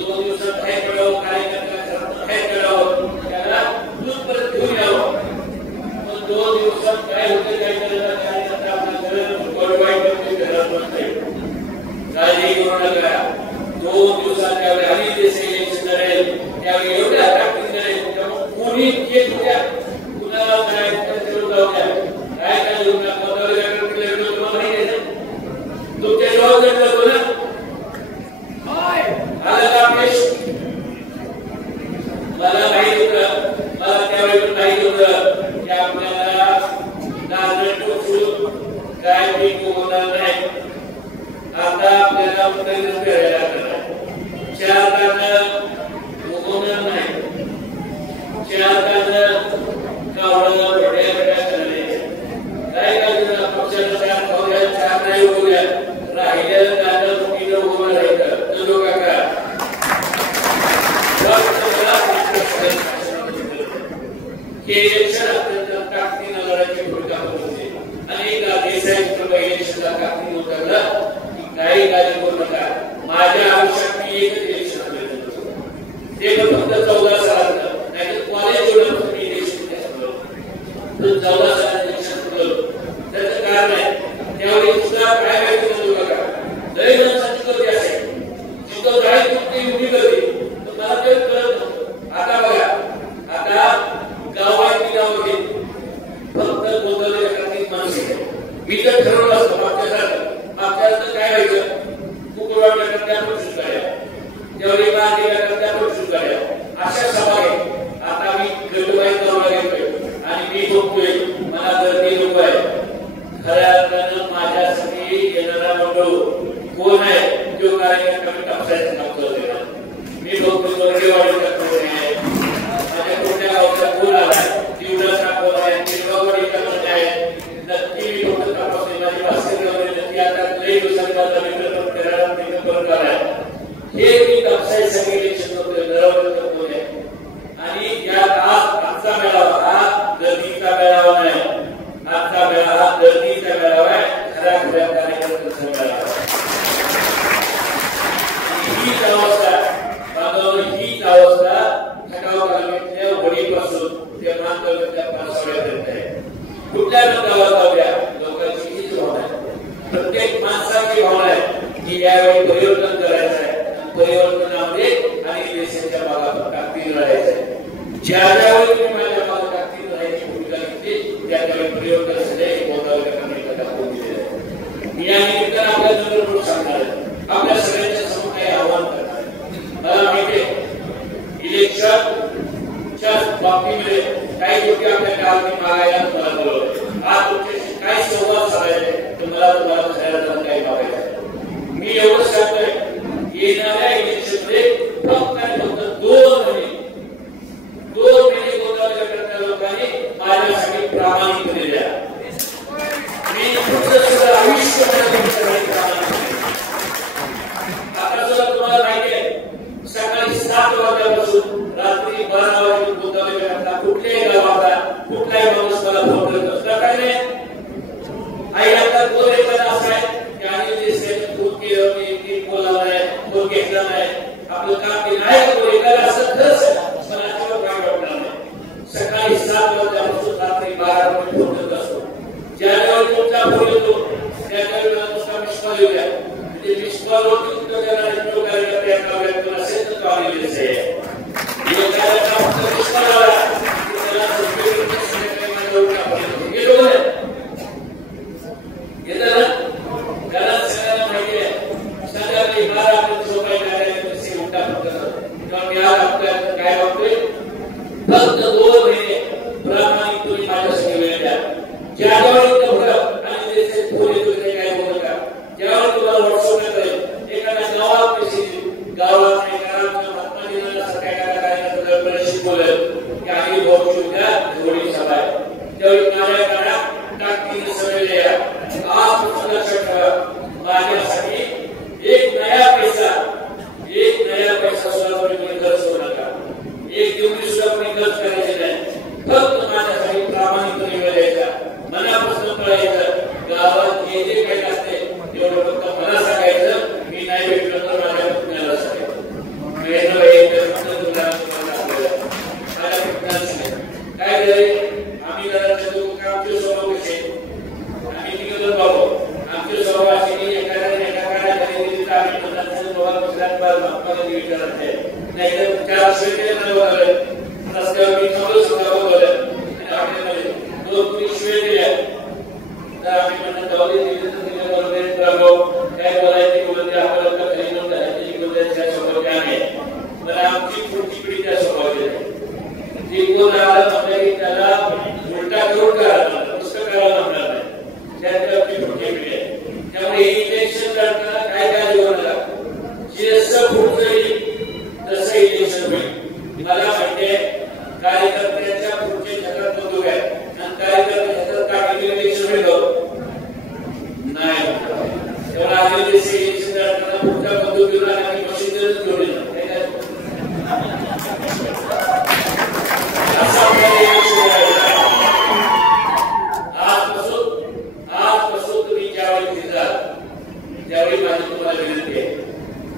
2 दिवसात काय करावं, कार्यकर्त्यांना काय करावं, त्याला दूधपर्यंत घेऊन यावं. मग 2 दिवसात काय होते, काय करायचं, कार्यकर्ता आपल्या घरात बसते. काळजी करू नका. 2 दिवसात त्यावेळी अनिल देसाई इलेक्शन करेल, त्यावेळी एवढ्या ताकदीने करेल. त्यामुळे कोणी एक होत्या कुणाला काय जाऊ द्या, काय काय येऊ नका. तुमच्या जबाबदारी करतो ना मला माहित होतं, मला त्यावेळी पण माहित होतं की आपल्याला नारळ टोचून काय पीक होणार नाही. आता आपल्याला प्रयत्न करायला लागणार, 4 कांदा उगवणार नाही, 4 कांदा कावळा बड्या करणे काय काय पक्षाला 4 खाऊया, 4 नाही उगवल्या, राहिलेलं कांदा चुकीनं उगवणार राहिलं तर लोक का हे इलेक्शन अत्यंत ताकदीनं लढायची भूमिका होते. अनेकदा देसाई इलेक्शनला ताकदीनं उतरलं की काही काळजी करू नका. माझ्या आयुष्यात मी एकच इलेक्शन ते फक्त 14 सालाचं, नाही कॉलेज एवढं मी इलेक्शन तर 14 सालाचं इलेक्शन ठरवलं. त्याचं कारण आहे त्यावेळी सुद्धा काय माहिती नका लय माणसाची गर्दी असेल, जिथं जाईल कुठली उभी गर्दी तर मला ते कळत नव्हतं. आता बघा, आता गाव आहे ती गाव घेत फक्त गोंधळलेल्या करण्याची माणसं. मी तर ठरवलं असतं मागच्यासारखं काय व्हायचं, कुकुरवाडल्या करत्या पण सुद्धा त्यावेळी बांधलेल्या करत्या पण सुद्धा अशा सभा आहे. आता मी गटबाई दौरा घेतोय आणि मी बघतोय मला गर्दी नको आहे. खऱ्या अर्थानं माझ्यासाठी येणारा मंडळ कोण आहे, जो कार्यकर्ता कापसायचं काम करतोय. मी बघतो वर्गेवाडीचा कोण आहे, माझ्या कोणत्या गावचा कोण आलाय, जीवनाचा कोण आहे, निर्वावाडीचा कोण आहे. नक्की मी फक्त तपासणी माझी भास्कर नक्की आता लई दिवसांनी माझा मित्र पण करायला परत आलाय. हे मी कापसायचं इलेक्शन करतोय, नरवडीचा कोण आहे. आणि या आजचा मेळावा हा गर्दीचा मेळावा नाही, आजचा मेळावा गर्दीचा मेळावा आहे, खऱ्या खऱ्या कार्यकर्त्यांचा मेळावा. हीच अवस्था हीच अवस्था खटाव तालुक्यातल्या वडीपासून ते मान तालुक्यातल्या पानसोड्यापर्यंत आहे. कुठल्या गावात जाऊया लोकांची हीच भावना आहे, प्रत्येक माणसाची भावना आहे की यावेळी परिवर्तन करायचं आहे. परिवर्तनामध्ये आणि देशाच्या भागात ताकदीनं राहायचं आहे. ज्या ज्यावेळी तुम्ही माझ्या भागात ताकदीनं राहायची भूमिका घेतली त्या त्यावेळी परिवर्तन झाले. दाखवून दिलेलं आहे. मी या निमित्तानं आपल्या नम्र सांगणार आहे, आपल्या सगळ्यांच्या समोर काही आव्हान करणार आहे. मला माहिती आहे इलेक्शनच्या बाबतीमध्ये काही गोष्टी आपल्या गावात मागायला तुम्हाला बोलवलं. आज तुमच्याशी काय संवाद साधायचे तर मला तुम्हाला खऱ्या अर्थानं काही मागायचं आहे. मी एवढं सांगतोय येणाऱ्या इलेक्शनमध्ये फक्त 2 महिने गोंधळाच्या करणाऱ्या लोकांनी माझ्यासाठी प्रामाणिकपणे द्या. मी पुढचं आयुष्य आता सुद्धा तुम्हाला माहिती आहे सकाळी 7 वाजल्यापासून रात्री 12 वाजेपर्यंत गोंधळाच्या करता कुठल्याही गावाला कुठलाही माणूस मला फोन करत असता काय नाही. आई आता कोण एखादा असा आहे की आणि देशाचं खूप केलं मी बोलावं नाही, कोण घेतला नाही, आपलं काम केलं नाही, तो एखादा असं खरंच पण अजिबात काय वाटणार नाही. सकाळी 7 वाजल्यापासून रात्री 12 वाजेपर्यंत फोन करत असतो. ज्यावेळी तुमचा फोन येतो त्यावेळी मला नुसता मिसकॉल येऊ द्या. म्हणजे मिसकॉलवरती उत्तर देणारे जो कार्यकर्ते एका व्यक्तीला असेल तर तो आलेले आहे. मिसकॉल आला की त्याला बोलायचं, गावात जे जे काही असते तेवढं फक्त मला सांगायचं, मी नाही भेटलो तर माझ्या पुतण्याला सांगायचं. काय आम्ही आमचे स्वभाव कसे आम्ही तिकडे बाबू आमचे स्वभाव असे की एका काळामध्ये आम्ही विचारत नाही तर चार रस्त्यावर मी सुद्धा बोलत आणि दोन शिवाय दिल्या तर आम्ही म्हणत काय बोलायचे बोलते आपल्याला खरी नोंद बोलायच्या स्वभाव आहे. पण आमची पुढची पिढी त्या स्वभावाची आहे. जी कोण आपल्या त्याला उलटा करून करायला पुस्तकाला म्हणणार नाही, त्यात आपली पुढची पिढी आहे. त्यामुळे इलेक्शन लढताना काय काय जोडला जसं पुढचं येईल तसं इलेक्शन होईल. मला म्हणजे कार्यकर्त्यांच्या पुढचे क्षेत्रात बंदूक आहे आणि कार्यकर्ते क्षेत्रात टाकलेले इलेक्शन होईल नाही. तेव्हा आधी इलेक्शन लढताना पुढच्या बंदूक घेऊन आणि मशीनच जोडली आजपासून तुम्ही ज्यावेळी फिरतात त्यावेळी माझी तुम्हाला विनंती आहे,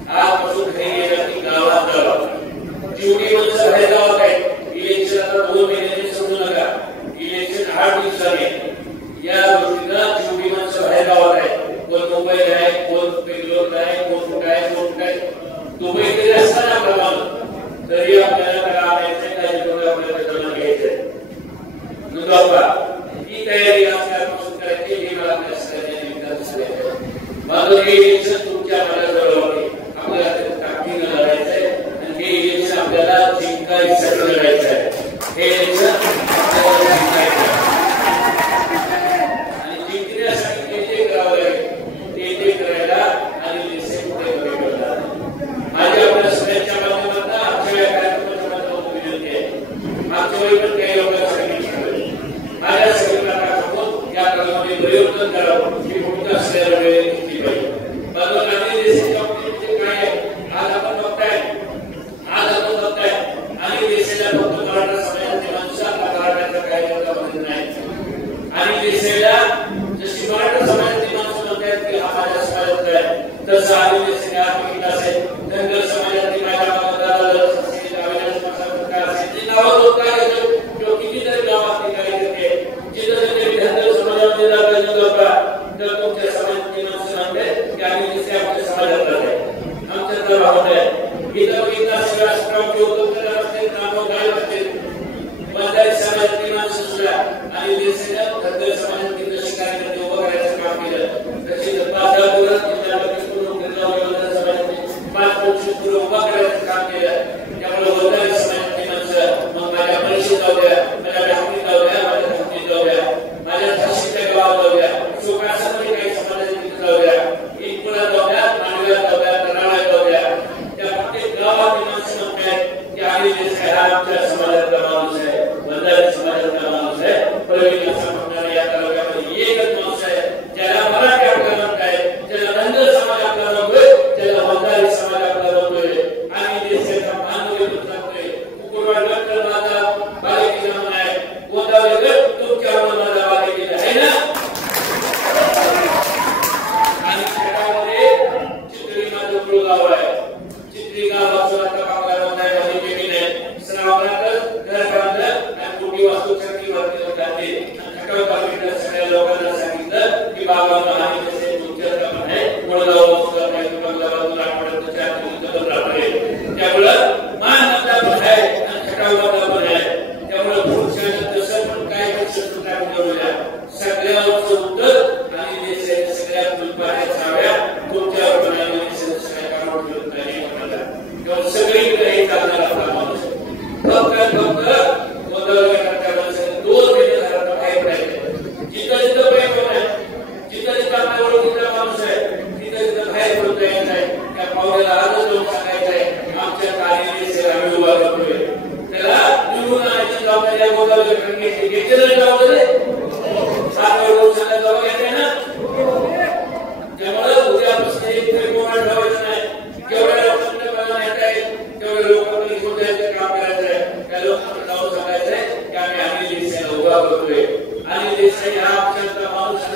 आजपासून घरी गेला की गावात जावा. जेवढी माणसं बाहेर गावात आहेत इलेक्शन आता 2 महिन्यांनी सोडू नका, इलेक्शन 8 दिवसांनी. या गोष्टीला जेवढी माणसं बाहेर गावात आहेत, कोण मुंबईला आहे, कोण बेंगलोरला आहे, कोण कुठं आहे, कोण कुठं आहे, दुबई तरी असताना आपल्याला तरी आपल्याला आपल्याला जमा घ्यायचंय ही तयारी आजपासून करायची. हे मला माझं इलेक्शन तुमच्या माझ्याजवळ आपल्याला ताकदीनं लढायचंय आणि हे इलेक्शन आपल्याला जिंकायसाठी लढायचं आहे. हे इलेक्शन आपल्याला जिंकायचं आणि जिंकण्यासाठी जे जे करावं लागेल ते करायला आणि निश्चित पुढे करणार. माझी आपल्या सगळ्यांच्या माध्यमातून आमच्या या कार्यक्रमाच्या माध्यमातून विनंती आहे, मागच्या वेळी पण काही लोकांना सांगितलं माझ्या सगळ्यांना टाकून या क्रमामध्ये परिवर्तन करावं ही भूमिका असलेल्या वेळेत घेतली पाहिजे. आज आपण बघताय आणि देशाला फक्त मराठा समाजाचे माणसं आपल्या मराठ्याचा काही लोकांमध्ये नाही आणि देशाला जशी मराठा समाजाची माणसं म्हणतात की हा माझ्या समाजाचा आहे तसं आम्ही देशाने आत्मगीत असेल, धनगर समाजातली माझ्या दादा असेल, असेल जे गावात होत काय किंवा कितीतरी गावातली कार्यकर्ते जिथे धनगर समाजामध्ये तर तुमच्या समाजातली माणसं म्हणतात की आम्ही देश आपल्या समाजात आहे आमच्या भावना आहे. इथं सगळ्या होतं बंधारी समाजातली माणसं सुद्धा आणि देशाच्या धनगर समाजातली जशी कार्यकर्ते उभं करायचं काम केलं तशी 5,000 समाजातली 5 पुढे उभा करायचं काम केलं. त्यामुळे बंधारी समाजातली माणसं मग माझ्या परिषद जाऊ द्या, माझ्या गावात जाऊ द्या, माझ्या धुकीत जाऊ द्या, माझ्या झाशीच्या गावात जाऊ द्या, शोकासमध्ये काही समाजाची जाऊ द्या, इनपुला जाऊ द्या, मांडव्यात जाऊ द्या, तराळ्यात जाऊ द्या, त्या प्रत्येक गावातली माणसं म्हणतात की आम्ही देश हा आमच्या समाजातला माणूस आहे, बंधारी समाजातला माणूस आहे. प्रवीण असं म्हणणारा या तालुक्यामध्ये एकच माणूस आहे ज्याला मराठी आपल्याला म्हणताय, ज्याला धनगर समाज आपल्याला म्हणतोय, ज्याला बंधारी समाज आपल्याला म्हणतोय आणि देशाचा मानवी म्हणतोय. कुकुरवाड डॉक्टर माझा बालेकिल्ला म्हणाय, गोदावरी तुमच्या माझा बालेकिल्ला आहे ना. आणि खेळामध्ये चित्री माझं मूळ गाव आहे. चित्री गावाचं आता कामगार होणार जमीन आहे. श्रावणातच घर बांधलं आणि मोठी वास्तुशास्त्री भरती जाते. खटाव तालुक्यातल्या सगळ्या लोकांना सांगितलं की बाबा महाराज जसे तुमच्या काम आहे मुळगाव आठवड्यात 4 दिवस राहते. त्यामुळं मान आपला पण आहे आणि खटाव पण आहे. त्यामुळे पुरुषांना तसं पण काय शत्रुता करूया सगळ्यावरचं उत्तर आणि देशाच्या सगळ्या फुलपाऱ्या छाव्या तुमच्यावर बनावलेली सगळ्या कामावर ठेवत नाही म्हणाला. तेव्हा सगळीकडे हे चालणार आपला माणूस फक्त गोदावरी करता माणसाने 2 महिने घरात बाहेर राहिले. जिथं जिथं पैक आहे, जिथं जिथं आपल्या ओळखीचा माणूस आहे तिथं तिथं बाहेर पडता येत नाही. त्या पावल्याला आजच लोक सांगायचंय आमच्या कार्यालय आम्ही उभा करतोय, त्याला निवडून आणायची जबाबदारी गोदावरी घेतलेलं जबाबदारी 7 वर्षाला जबाब घेते ना. त्यामुळे उद्यापासून एक तरी कोणाला ठेवायचं नाही. केवढ्या लोकांना मला नेता येईल तेवढ्या लोकांना निघून जायचं काम करायचंय. त्या लोकांना जाऊन सांगायचंय की आम्ही देशाला उभा करतोय आणि देशाने हा आमचा माणूस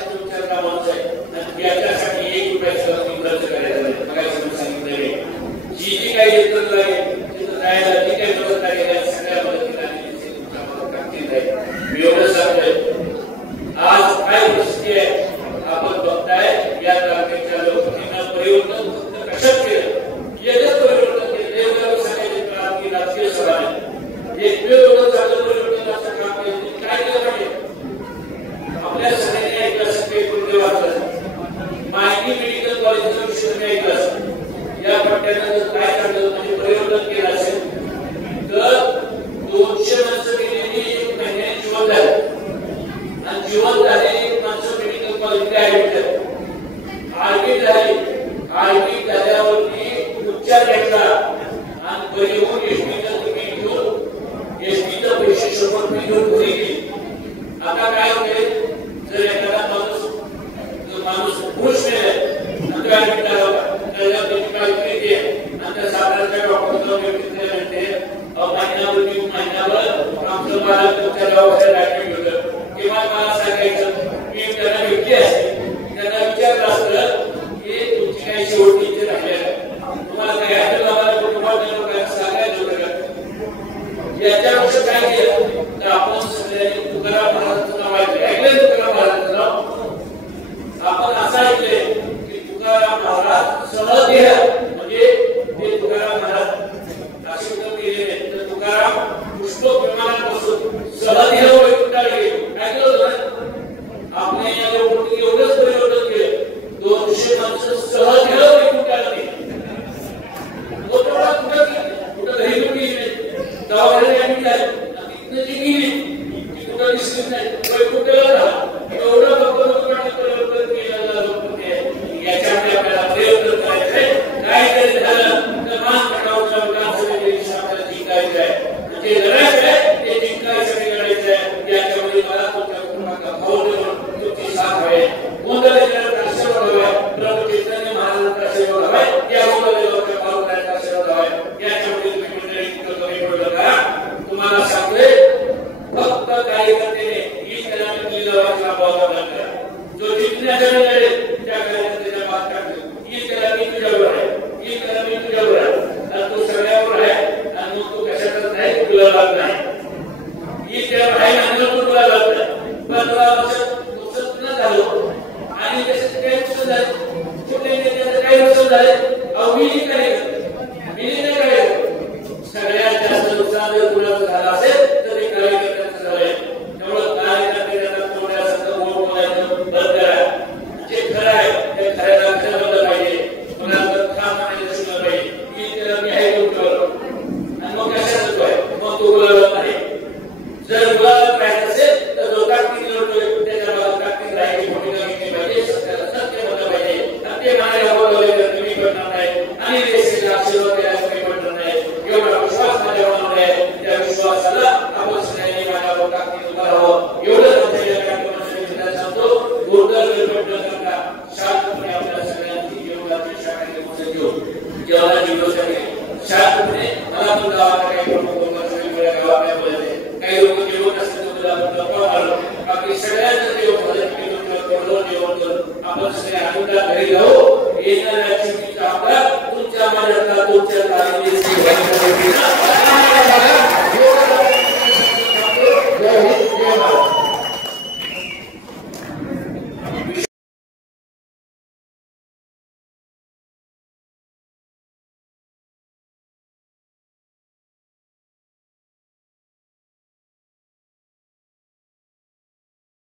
जिवंत झालेली माणसं मेडिकल कॉलेजला ऍडमिट झाल्यावरती उपचार घेतला आणि बरी होऊन एसटीचं तिकीट घेऊन एसटीचं पैसे 100 रुपये घेऊन घरी गेली. आता काय होते, जर एखादा माणूस खुश नाही ऍडमिट झाला त्याच्यावर त्याची काळजी घेते आणि त्या साधारणच्या डॉक्टरला म्हणते महिनाभर आमचं मला तुमच्या दवाखान्यात ऍडमिट होतं किंवा मला सांगायचं मी त्यांना भेटली असते, त्यांना विचारलं असतं की तुमची काही शेवटची इच्छा राहिल्या तुम्हाला काही ऐकलं तुम्हाला सांगायचं होतं का. याच्यापेक्षा काय केलं तर आपण सगळ्यांनी तुकाराम महाराजांचं नाव ऐकलं तुकाराम महाराजांचं नाव आपण असं ऐकलंय की तुकाराम महाराज सहदेह म्हणजे ते तुकाराम महाराज असे उत्तर केलेले तर तुकाराम पुष्पक विमानात बसून सहदेह वैकुंठाला गेले. काय केलं होतं आपल्या या एवढंच परिवर्तन केलं 200 माणसं सहदेह वैकुंठाला गेली. कुठं घरी कुठे दवाखान्यात ऍडमिट झाले तिथनं जी गेली ती कुठं दिसलीच नाही वैकुंठाला राहा एवढं परिवर्तन केलं याच्यामध्ये आपल्याला प्रयत्न करायचंय. काहीतरी झालं तर मान कटावच्या विधानसभेच्या दिवशी आपल्याला जिंकायचं आहे म्हणजे लढायचं आहे ते जिंकायसाठी लढायचं आहे. याच्यामध्ये मला तुमच्या कुटुंबाचा भाव देऊन तुमची साथ हवे गोंधळेकरांचा आशीर्वाद हवाय प्रभू चैतन्य महाराजांचा आशीर्वाद हवाय या गोंधळेकरांच्या भावनाचा आशीर्वाद हवाय. याच्यामध्ये तुम्ही मंडळी कमी पडलं का तुम्हाला सांगतोय फक्त कार्यकर्त्याने ही कलामित्री लढायचा भावना करा जो जिंकण्याच्या लढेल त्या कार्यकर्त्याच्या मात टाकले ही कलामी तुझ्यावर आहे ही कलामी तुझ्यावर आहे आणि तू सगळ्यावर आहे आणि मग तू कशातच नाही तुला लाभ नाही ही त्यावर आहे आणि तुला लाभ नाही. 15 वर्षात